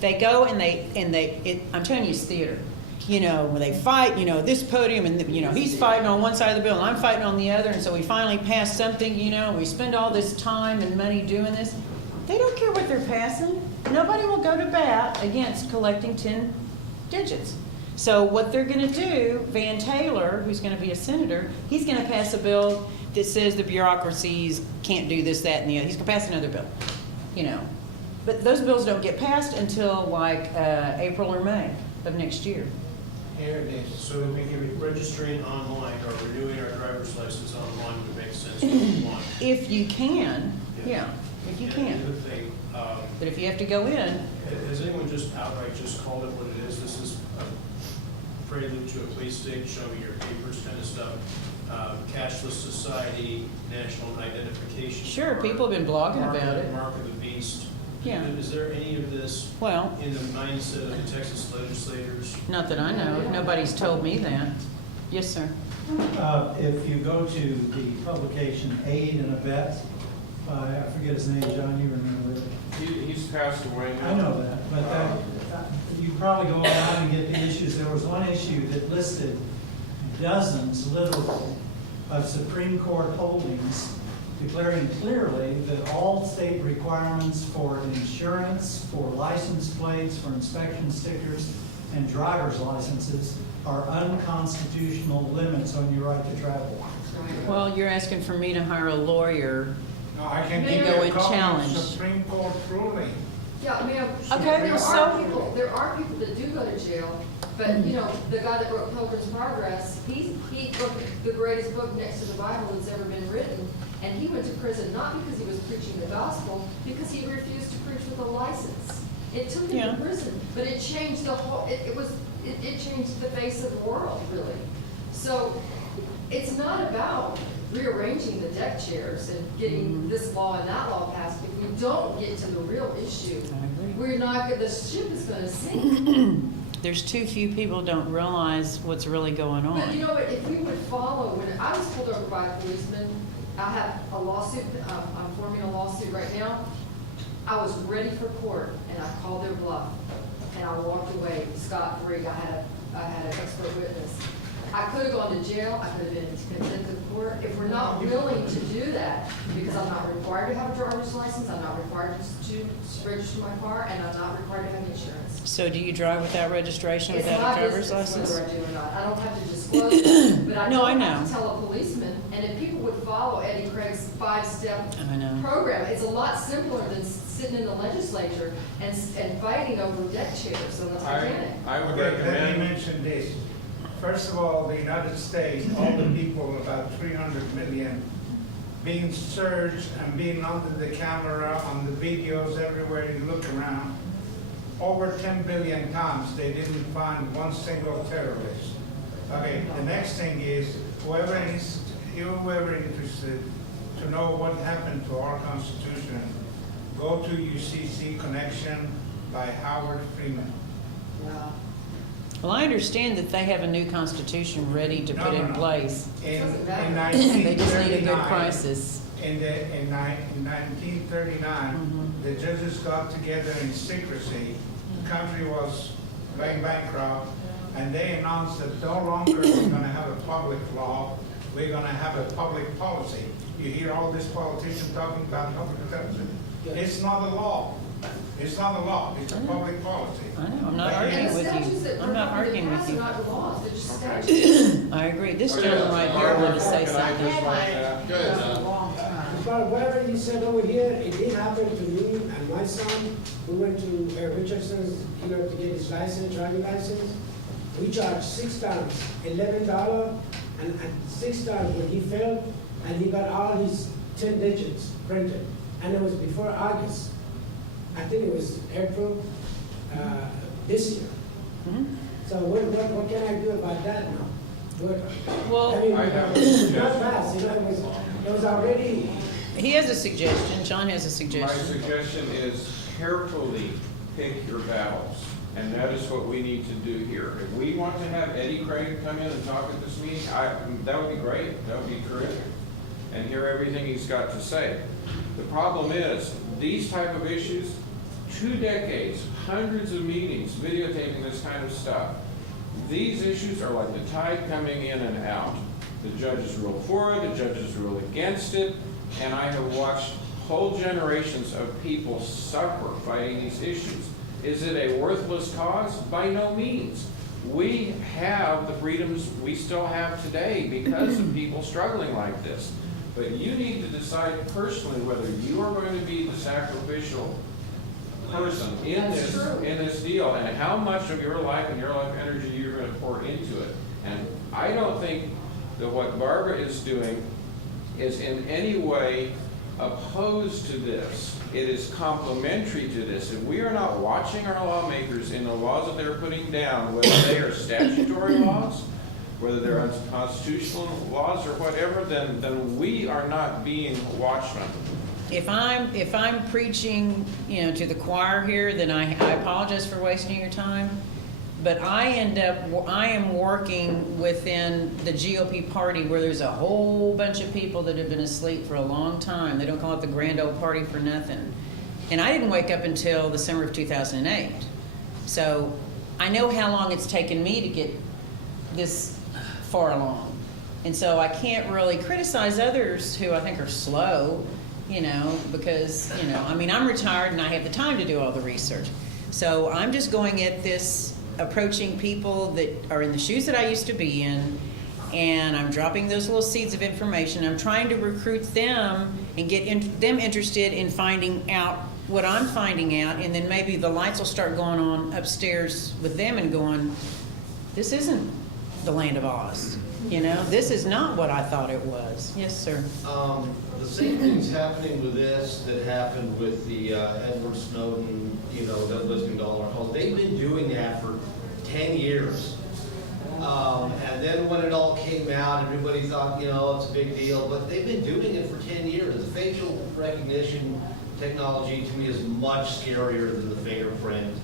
They go and I'm telling you, it's theater. You know, when they fight, you know, this podium, and, you know, he's fighting on one side of the bill and I'm fighting on the other, and so we finally pass something, you know, we spend all this time and money doing this. They don't care what they're passing. Nobody will go to bat against collecting 10 digits. So what they're gonna do, Van Taylor, who's gonna be a senator, he's gonna pass a bill that says the bureaucracies can't do this, that, and the other. He's gonna pass another bill, you know. But those bills don't get passed until like April or May of next year. Here it is. So registering online or renewing our driver's license online would make sense if we want. If you can, yeah, if you And can. the other thing, But if you have to go in, has anyone just outright just called it what it is? This is a prelude to a police state, show me your papers kind of stuff. Cashless society, national identification. sure, card, people have been blogging about it. Mark of the beast. Yeah. Is there any of this Well, in the mindset of the Texas legislators? not that I know of. Nobody's told me that. Yes, sir. If you go to the publication Aid and Abet, I forget his name, John, you remember it. He's passed away now. I know that, but you probably go online and get the issues. There was one issue that listed dozens, literally, of Supreme Court holdings declaring clearly that all state requirements for insurance, for license plates, for inspection stickers, and driver's licenses are unconstitutional limits on your right to travel. Well, you're asking for me to hire a lawyer. No, I can Mayor- give Go you a and copy of challenge. Supreme Court ruling. Yeah, ma'am. Okay, There so- are people that do go to jail, but, you know, the guy that wrote Pilgrim's Progress, he wrote the greatest book next to the Bible that's ever been written, and he went to prison not because he was preaching the gospel, because he refused to preach with a license. It took him Yeah. to prison, but it changed the whole, it changed the face of the world, really. So, it's not about rearranging the deck chairs and getting this law and that law passed. If we don't get to the real issue, we're not, the ship is gonna sink. There's too few people don't realize what's really going But you on. know what, if we would follow, when I was pulled over by a policeman, I have a lawsuit, I'm forming a lawsuit right now. I was ready for court, and I called their bluff, and I walked away scot-free. I had an expert witness. I could have gone to jail, I could have been in contempt of court. If we're not willing to do that, because I'm not required to have a driver's license, I'm not required to register my car, and I'm not required to have insurance. So do you drive without registration, It's without my a driver's business license? whether I do or not. I don't have to disclose it, but I No, I don't have know. to tell a policeman. And if people would follow Eddie Craig's 5-step I know. program, it's a lot simpler than sitting in the legislature and fighting over deck chairs on the Titanic. I would Okay, let me recommend, mention this. First of all, the United States, all the people, about 300 million, being searched and being under the camera, on the videos, everywhere you look around. Over 10 billion times, they didn't find one single terrorist. Okay, the next thing is, whoever is interested to know what happened to our Constitution, go to UCC Connection by Howard Freeman. Wow. Well, I understand that they have a new constitution ready to put in place. In Doesn't matter. They just need a good 1939, crisis. In 1939, the judges got together in secrecy. The country was going bankrupt, and they announced that no longer we're going to have a public law, we're going to have a public policy. You hear all these politicians talking about public policy. It's not a law. It's not a law. It's a public policy. I know, I'm not But arguing And the with statutes you. that I'm we're not going to arguing with pass are you. not laws, they're just statutes. I agree. This Okay, gentleman right here Barbara, wanted to say can I something. just like, go ahead, John. But whatever you said over here, it did happen to me and my son. We went to Richardson's, to get his license, driving license. We charged 6 times, $11, and 6 times when he failed, and he got all his 10 digits printed. And it was before August. I think it was April this year. So what can I do about that now? Well, I mean, I have a it's not suggestion. fast, it was already. he has a suggestion. John has a My suggestion. suggestion is carefully pick your battles, and that is what we need to do here. If we want to have Eddie Craig come in and talk at this meeting, that would be great, that would be terrific, and hear everything he's got to say. The problem is, these type of issues, 2 decades, hundreds of meetings, videotaping this kind of stuff. These issues are like the tide coming in and out. The judges rule for it, the judges rule against it, and I have watched whole generations of people suffer fighting these issues. Is it a worthless cause? By no means. We have the freedoms we still have today because of people struggling like this. But you need to decide personally whether you are going to be the sacrificial person in That's true. this deal, and how much of your life and your life energy you're going to pour into it. And I don't think that what Barbara is doing is in any way opposed to this. It is complementary to this. If we are not watching our lawmakers in the laws that they're putting down, whether they are statutory laws, whether they're unconstitutional laws or whatever, then we are not being watchmen. If I'm preaching, to the choir here, then I apologize for wasting your time. But I am working within the GOP party where there's a whole bunch of people that have been asleep for a long time. They don't call it the grand old party for nothing. And I didn't wake up until the summer of 2008. So I know how long it's taken me to get this far along. And so I can't really criticize others who I think are slow, because, I'm retired and I have the time to do all the research. So I'm just going at this, approaching people that are in the shoes that I used to be in, and I'm dropping those little seeds of information. I'm trying to recruit them and get them interested in finding out what I'm finding out, and then maybe the lights will start going on upstairs with them and going, this isn't the land of Oz. This is not what I thought it was. Yes, sir. The same thing's happening with this that happened with the Edward Snowden, that listing dollar calls. They've been doing that for 10 years. And then when it all came out, everybody thought, it's a big deal, but they've been doing it for 10 years. The facial recognition technology to me is much scarier than the fingerprint.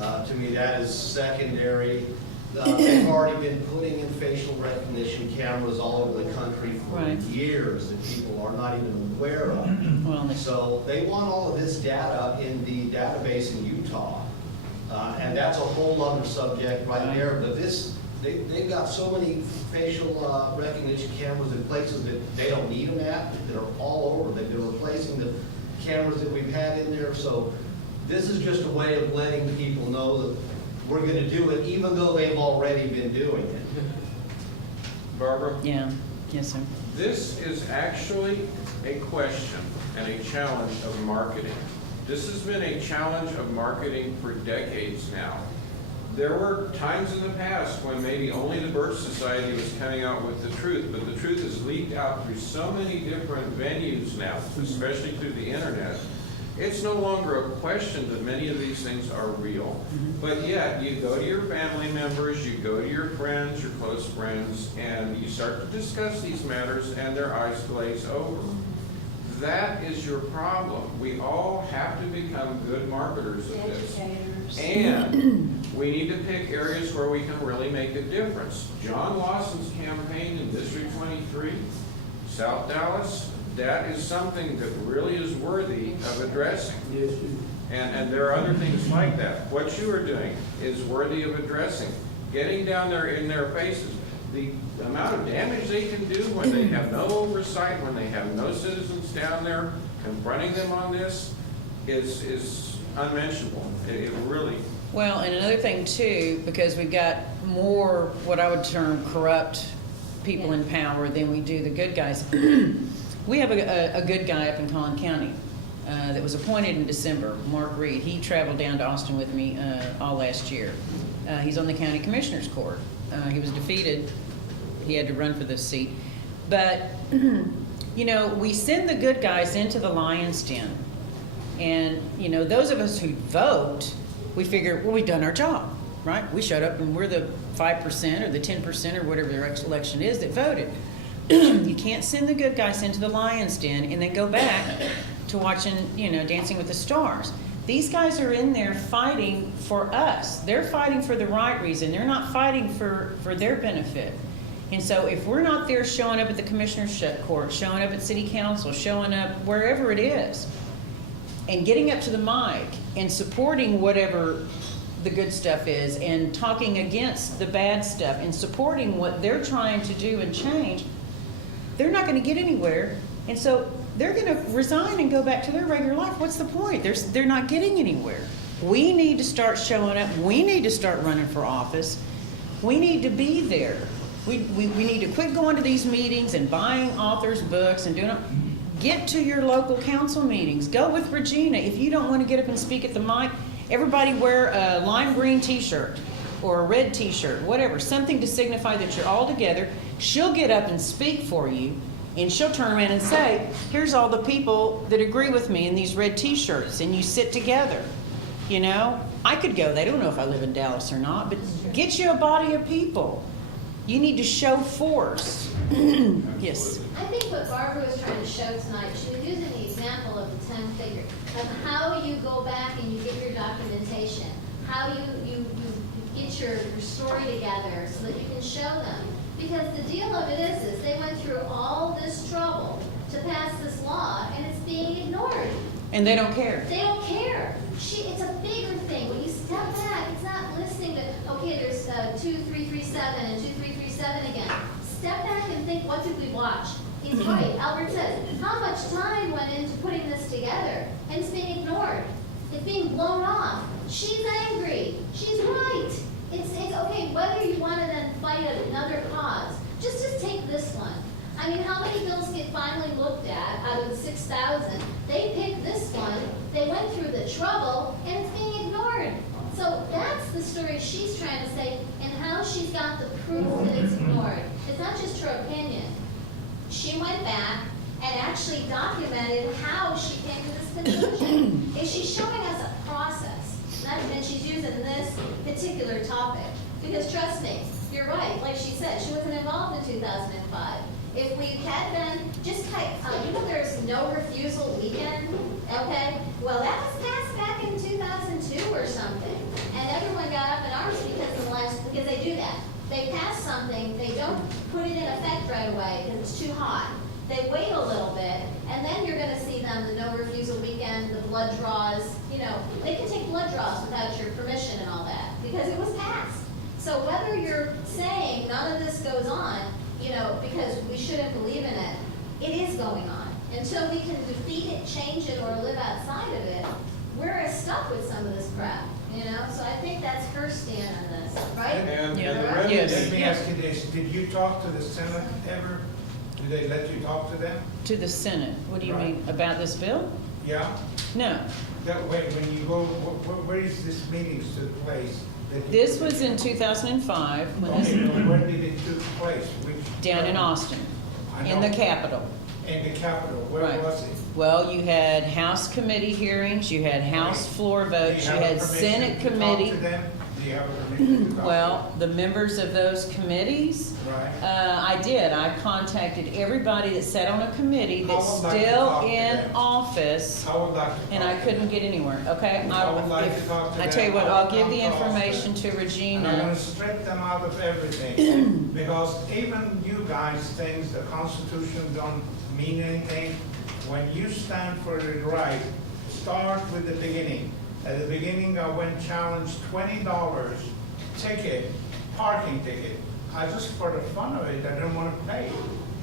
To me, that is secondary. They've already been putting in facial recognition cameras all over the country for Right. years that people are not even aware of. Well, So they want all of this data in the database in Utah. And that's a whole other subject right there. But this they've got so many facial recognition cameras in places that they don't need them at, that are all over. They've been replacing the cameras that we've had in there, so this is just a way of letting people know that we're gonna do it, even though they've already been doing it. Barbara? Yeah, yes, sir. This is actually a question and a challenge of marketing. This has been a challenge of marketing for decades now. There were times in the past when maybe only the Birch Society was coming out with the truth, but the truth is leaked out through so many different venues now, especially through the internet. It's no longer a question that many of these things are real, but yet you go to your family members, you go to your friends, your close friends, and you start to discuss these matters and their eyes glaze over. That is your problem. We all have to become good marketers of this. And we need to pick areas where we can really make a difference. John Lawson's campaign in District 23, South Dallas, that is something that really is worthy of addressing. And there are other things like that. What you are doing is worthy of addressing. Getting down there in their faces. The amount of damage they can do when they have no oversight, when they have no citizens down there confronting them on this is unmentionable. It really. Well, and another thing too, because we've got more what I would term corrupt people in power than we do the good guys. We have a good guy up in Collin County that was appointed in December, Mark Reed. He traveled down to Austin with me all last year. He's on the county commissioner's court. He was defeated. He had to run for this seat. But, you know, we send the good guys into the lion's den. And, you know, those of us who vote, we figure, well, we've done our job, right? We showed up and we're the 5% or the 10% or whatever the election is that voted. You can't send the good guys into the lion's den and then go back to watching, you know, Dancing with the Stars. These guys are in there fighting for us. They're fighting for the right reason. They're not fighting for their benefit. And so if we're not there showing up at the commissioner's court, showing up at city council, showing up wherever it is, and getting up to the mic and supporting whatever the good stuff is and talking against the bad stuff and supporting what they're trying to do and change, they're not going to get anywhere. And so they're going to resign and go back to their regular life. What's the point? They're not getting anywhere. We need to start showing up. We need to start running for office. We need to be there. We need to quit going to these meetings and buying authors' books and doing it. Get to your local council meetings. Go with Regina. If you don't want to get up and speak at the mic, everybody wear a lime green t-shirt or a red t-shirt, whatever, something to signify that you're all together. She'll get up and speak for you, and she'll turn around and say, here's all the people that agree with me in these red t-shirts, and you sit together. You know, I could go. They don't know if I live in Dallas or not, but get you a body of people. You need to show force. Yes. I think what Barbara was trying to show tonight, she was using the example of the 10 figure, of how you go back and you get your documentation, how you get your story together so that you can show them. Because the deal of it is they went through all this trouble to pass this law, and it's being ignored. And they don't care. They don't care. It's a bigger thing. When you step back, it's not listening to, okay, there's 2337 and 2337 again. Step back and think, what did we watch? He's right. Albert says, how much time went into putting this together? And it's being ignored. It's being blown off. She's angry. She's right. It's okay, whether you want to then fight another cause, just take this one. I mean, how many bills get finally looked at out of the 6,000? They picked this one, they went through the trouble, and it's being ignored. So that's the story she's trying to say, and how she's got the proof that it's ignored. It's not just her opinion. She went back and actually documented how she came to this conclusion. If she's showing us a process, and she's using this particular topic, because trust me, you're right, like she said, she wasn't involved in 2005. If we had been, just type, you know there's no refusal weekend, okay? Well, that was passed back in 2002 or something. And everyone got up in arms because they do that. They pass something, they don't put it in effect right away because it's too hot. They wait a little bit, and then you're going to see them, the no refusal weekend, the blood draws, you know, they can take blood draws without your permission and all that because it was passed. So whether you're saying none of this goes on, you know, because we shouldn't believe in it, it is going on. Until we can defeat it, change it, or live outside of it, we're stuck with some of this crap, you know? So I think that's her stand on this, right? And Yeah. the revenue. Yes. Let me ask you this, did you talk to the Senate ever? Did they let you talk to them? To the Senate, what do you Right. mean, about this bill? Yeah? No. That way, when you go, where is this meetings took place? that you- This was in 2005, when this, Okay, where did it took place? Which? down in Austin, I in the know. Capitol. In the Capitol, where Right. was it? Well, you had House committee hearings, you had House floor votes, you Do you have had permission Senate to talk committee. to them? Do you have a permission to talk? Well, the members of those committees, Right. I did. I contacted everybody that sat on a committee that's I would like to still talk to in them. office, I would like to talk and I to couldn't them. get anywhere, okay? I would like to talk to I tell you them. what, I I'll will give the come to information to And I'm Regina. gonna strip them out of everything, because even you guys think the Constitution don't mean anything. When you stand for the right, start with the beginning. At the beginning, I went challenged $20 ticket, parking ticket. I just, for the fun of it, I didn't want to pay.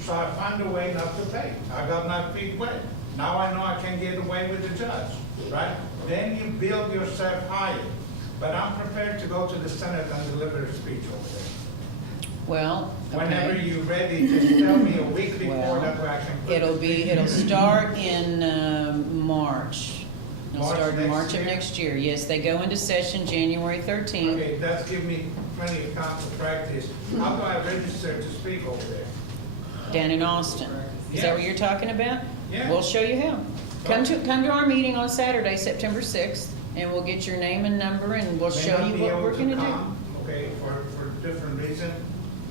So I found a way not to pay. I got my feet wet. Now I know I can get away with the judge, right? Then you build yourself higher. But I'm prepared to go to the Senate and deliver a speech over there. Well, Whenever okay. you're ready, just tell me a week before, Well, that way I can. put the speech it'll in. start in March. It'll March start in next March of year? next year. Yes, they go into session January 13th. Okay, that's give me plenty of time to practice. How do I register to speak over there? Down in Austin. Is that what Yes. you're talking about? Yeah. We'll show you how. Come to our meeting on Saturday, September 6th, and we'll get your name and number, and we'll May show not you be what able we're to gonna do. come, okay, for different reason,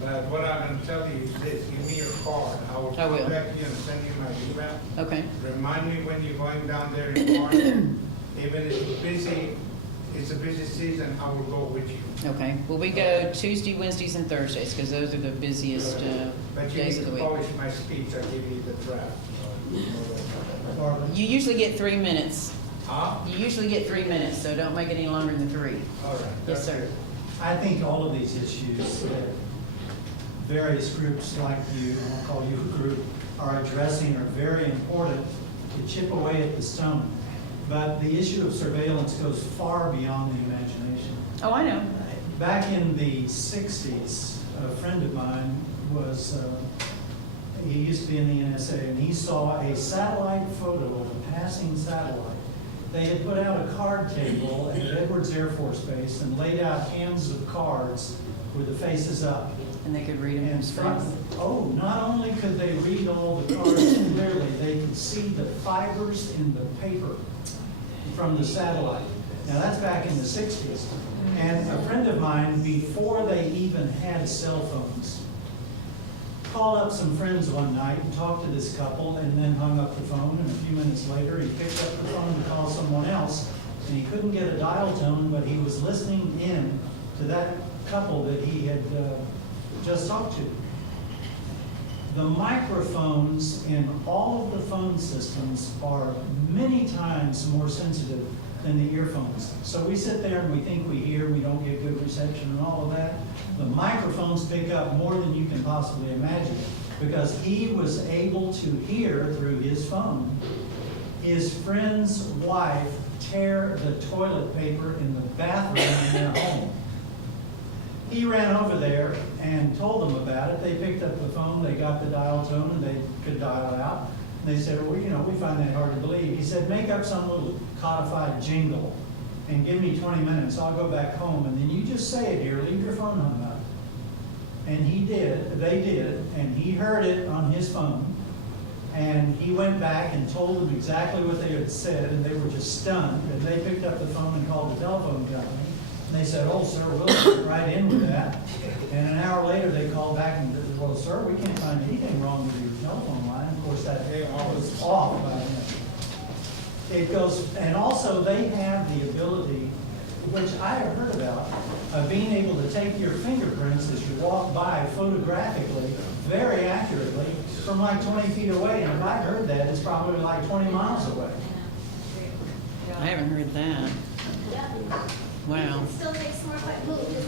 but what I'm gonna tell you is this, give me your card. I will I will. contact you and send you my email. Okay, Remind me when you're going down there in March. Even if it's a busy season, I will go with you. okay. Well, we go Tuesday, Wednesdays, and Thursdays, because those are the busiest But you days need of the to week. polish my speech, I'll give you the draft. Barbara, You usually get 3 minutes. Huh? You usually get 3 minutes, so don't make it any longer than 3. All right. Yes, that's sir. good. I think all of these issues that various groups like you, and I'll call you a group, are addressing are very important to chip away at the stone. But the issue of surveillance goes far beyond the imagination. Oh, I know. Back in the 60s, a friend of mine was, he used to be in the NSA, and he saw a satellite photo of a passing satellite. They had put out a card table at Edwards Air Force Base and laid out hands of cards with the faces up. And they could read them in And front. not only could they read all the cards clearly, they could see the fibers in the paper from the satellite. Now, that's back in the 60s. And a friend of mine, before they even had cell phones, called up some friends one night and talked to this couple and then hung up the phone. And a few minutes later, he picked up the phone to call someone else. And he couldn't get a dial tone, but he was listening in to that couple that he had just talked to. The microphones in all of the phone systems are many times more sensitive than the earphones. So we sit there and we think we hear, we don't get good reception and all of that. The microphones pick up more than you can possibly imagine, because he was able to hear through his phone his friend's wife tear the toilet paper in the bathroom in their home. He ran over there and told them about it. They picked up the phone, they got the dial tone, and they could dial it out. And they said, well, you know, we find that hard to believe. He said, make up some little codified jingle and give me 20 minutes. I'll go back home, and then you just say it here, leave your phone hung up. And he did, they did, and he heard it on his phone. And he went back and told them exactly what they had said, and they were just stunned. And they picked up the phone and called the telephone company. And they said, oh, sir, we'll get right in with that. And an hour later, they called back and said, well, sir, we can't find anything wrong with your telephone line. Of course, that was off by him. It goes, and also they have the ability, which I have heard about, of being able to take your fingerprints as you walk by photographically, very accurately, from like 20 feet away. And if I heard that, it's probably like 20 miles away. I haven't heard that. Yeah. Wow. Still make smart moves.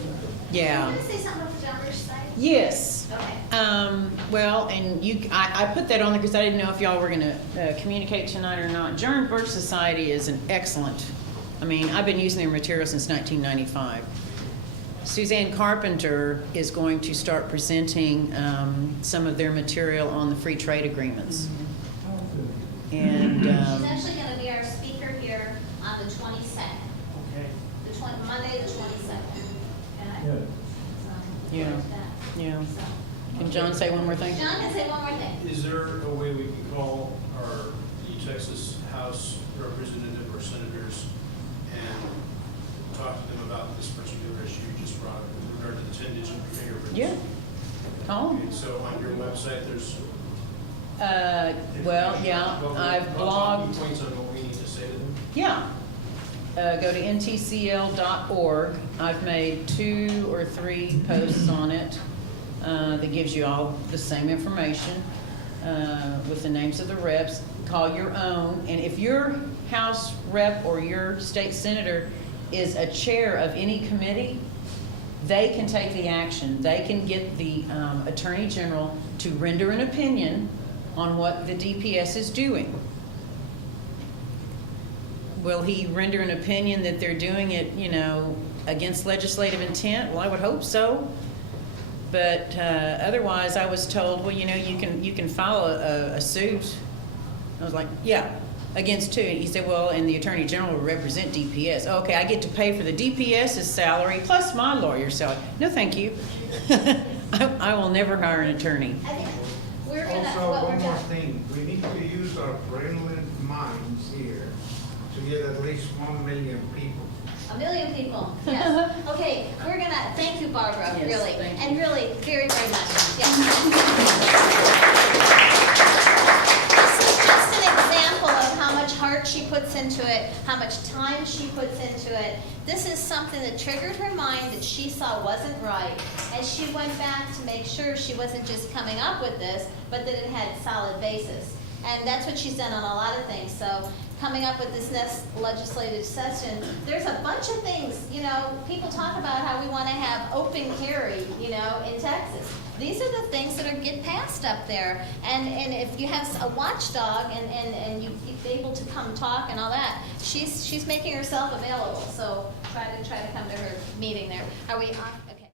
Yeah. Can you say something about the jumpers site? Yes. Okay. Well, and I put that on there because I didn't know if y'all were going to communicate tonight or not. German Birch Society is an excellent, I mean, I've been using their material since 1995. Suzanne Carpenter is going to start presenting some of their material on the free trade agreements. And She's actually going to be our speaker here on the 22nd. Okay. Monday the 22nd. Good. Yeah. Yeah. Can John say one more thing? John can say one more thing. Is there a way we can call the Texas House representative or senators and talk to them about this particular issue you just brought up with regard to the 10-digit fingerprints? Yeah. Call 'em. Okay, so on your website, there's. Well, yeah, I've blogged. Points on what we need to say to them? Yeah. Go to ntcl.org. I've made 2 or 3 posts on it that gives you all the same information with the names of the reps. Call your own. And if your House rep or your state senator is a chair of any committee, they can take the action. They can get the Attorney General to render an opinion on what the DPS is doing. Will he render an opinion that they're doing it, you know, against legislative intent? Well, I would hope so. But otherwise, I was told, well, you know, you can file a suit. I was like, yeah, against 2. And he said, well, and the Attorney General will represent DPS. Okay, I get to pay for the DPS's salary plus my lawyer's salary. No, thank you. I will never hire an attorney. I think we're gonna, Also, what we're one more gonna, thing, we need to use our brilliant minds here to get at least 1 million people. 1 million people, yes. Okay, we're gonna, thank you, Barbara, Yes, really, thank you. and really, very, very much, yes. This is just an example of how much heart she puts into it, how much time she puts into it. This is something that triggered her mind that she saw wasn't right, and she went back to make sure she wasn't just coming up with this, but that it had solid basis. And that's what she's done on a lot of things. So coming up with this next legislative session, there's a bunch of things, you know, people talk about how we want to have open carry, you know, in Texas. These are the things that are get passed up there. And if you have a watchdog and you're able to come talk and all that, she's making herself available. So try to come to her meeting there. Are we on? Okay.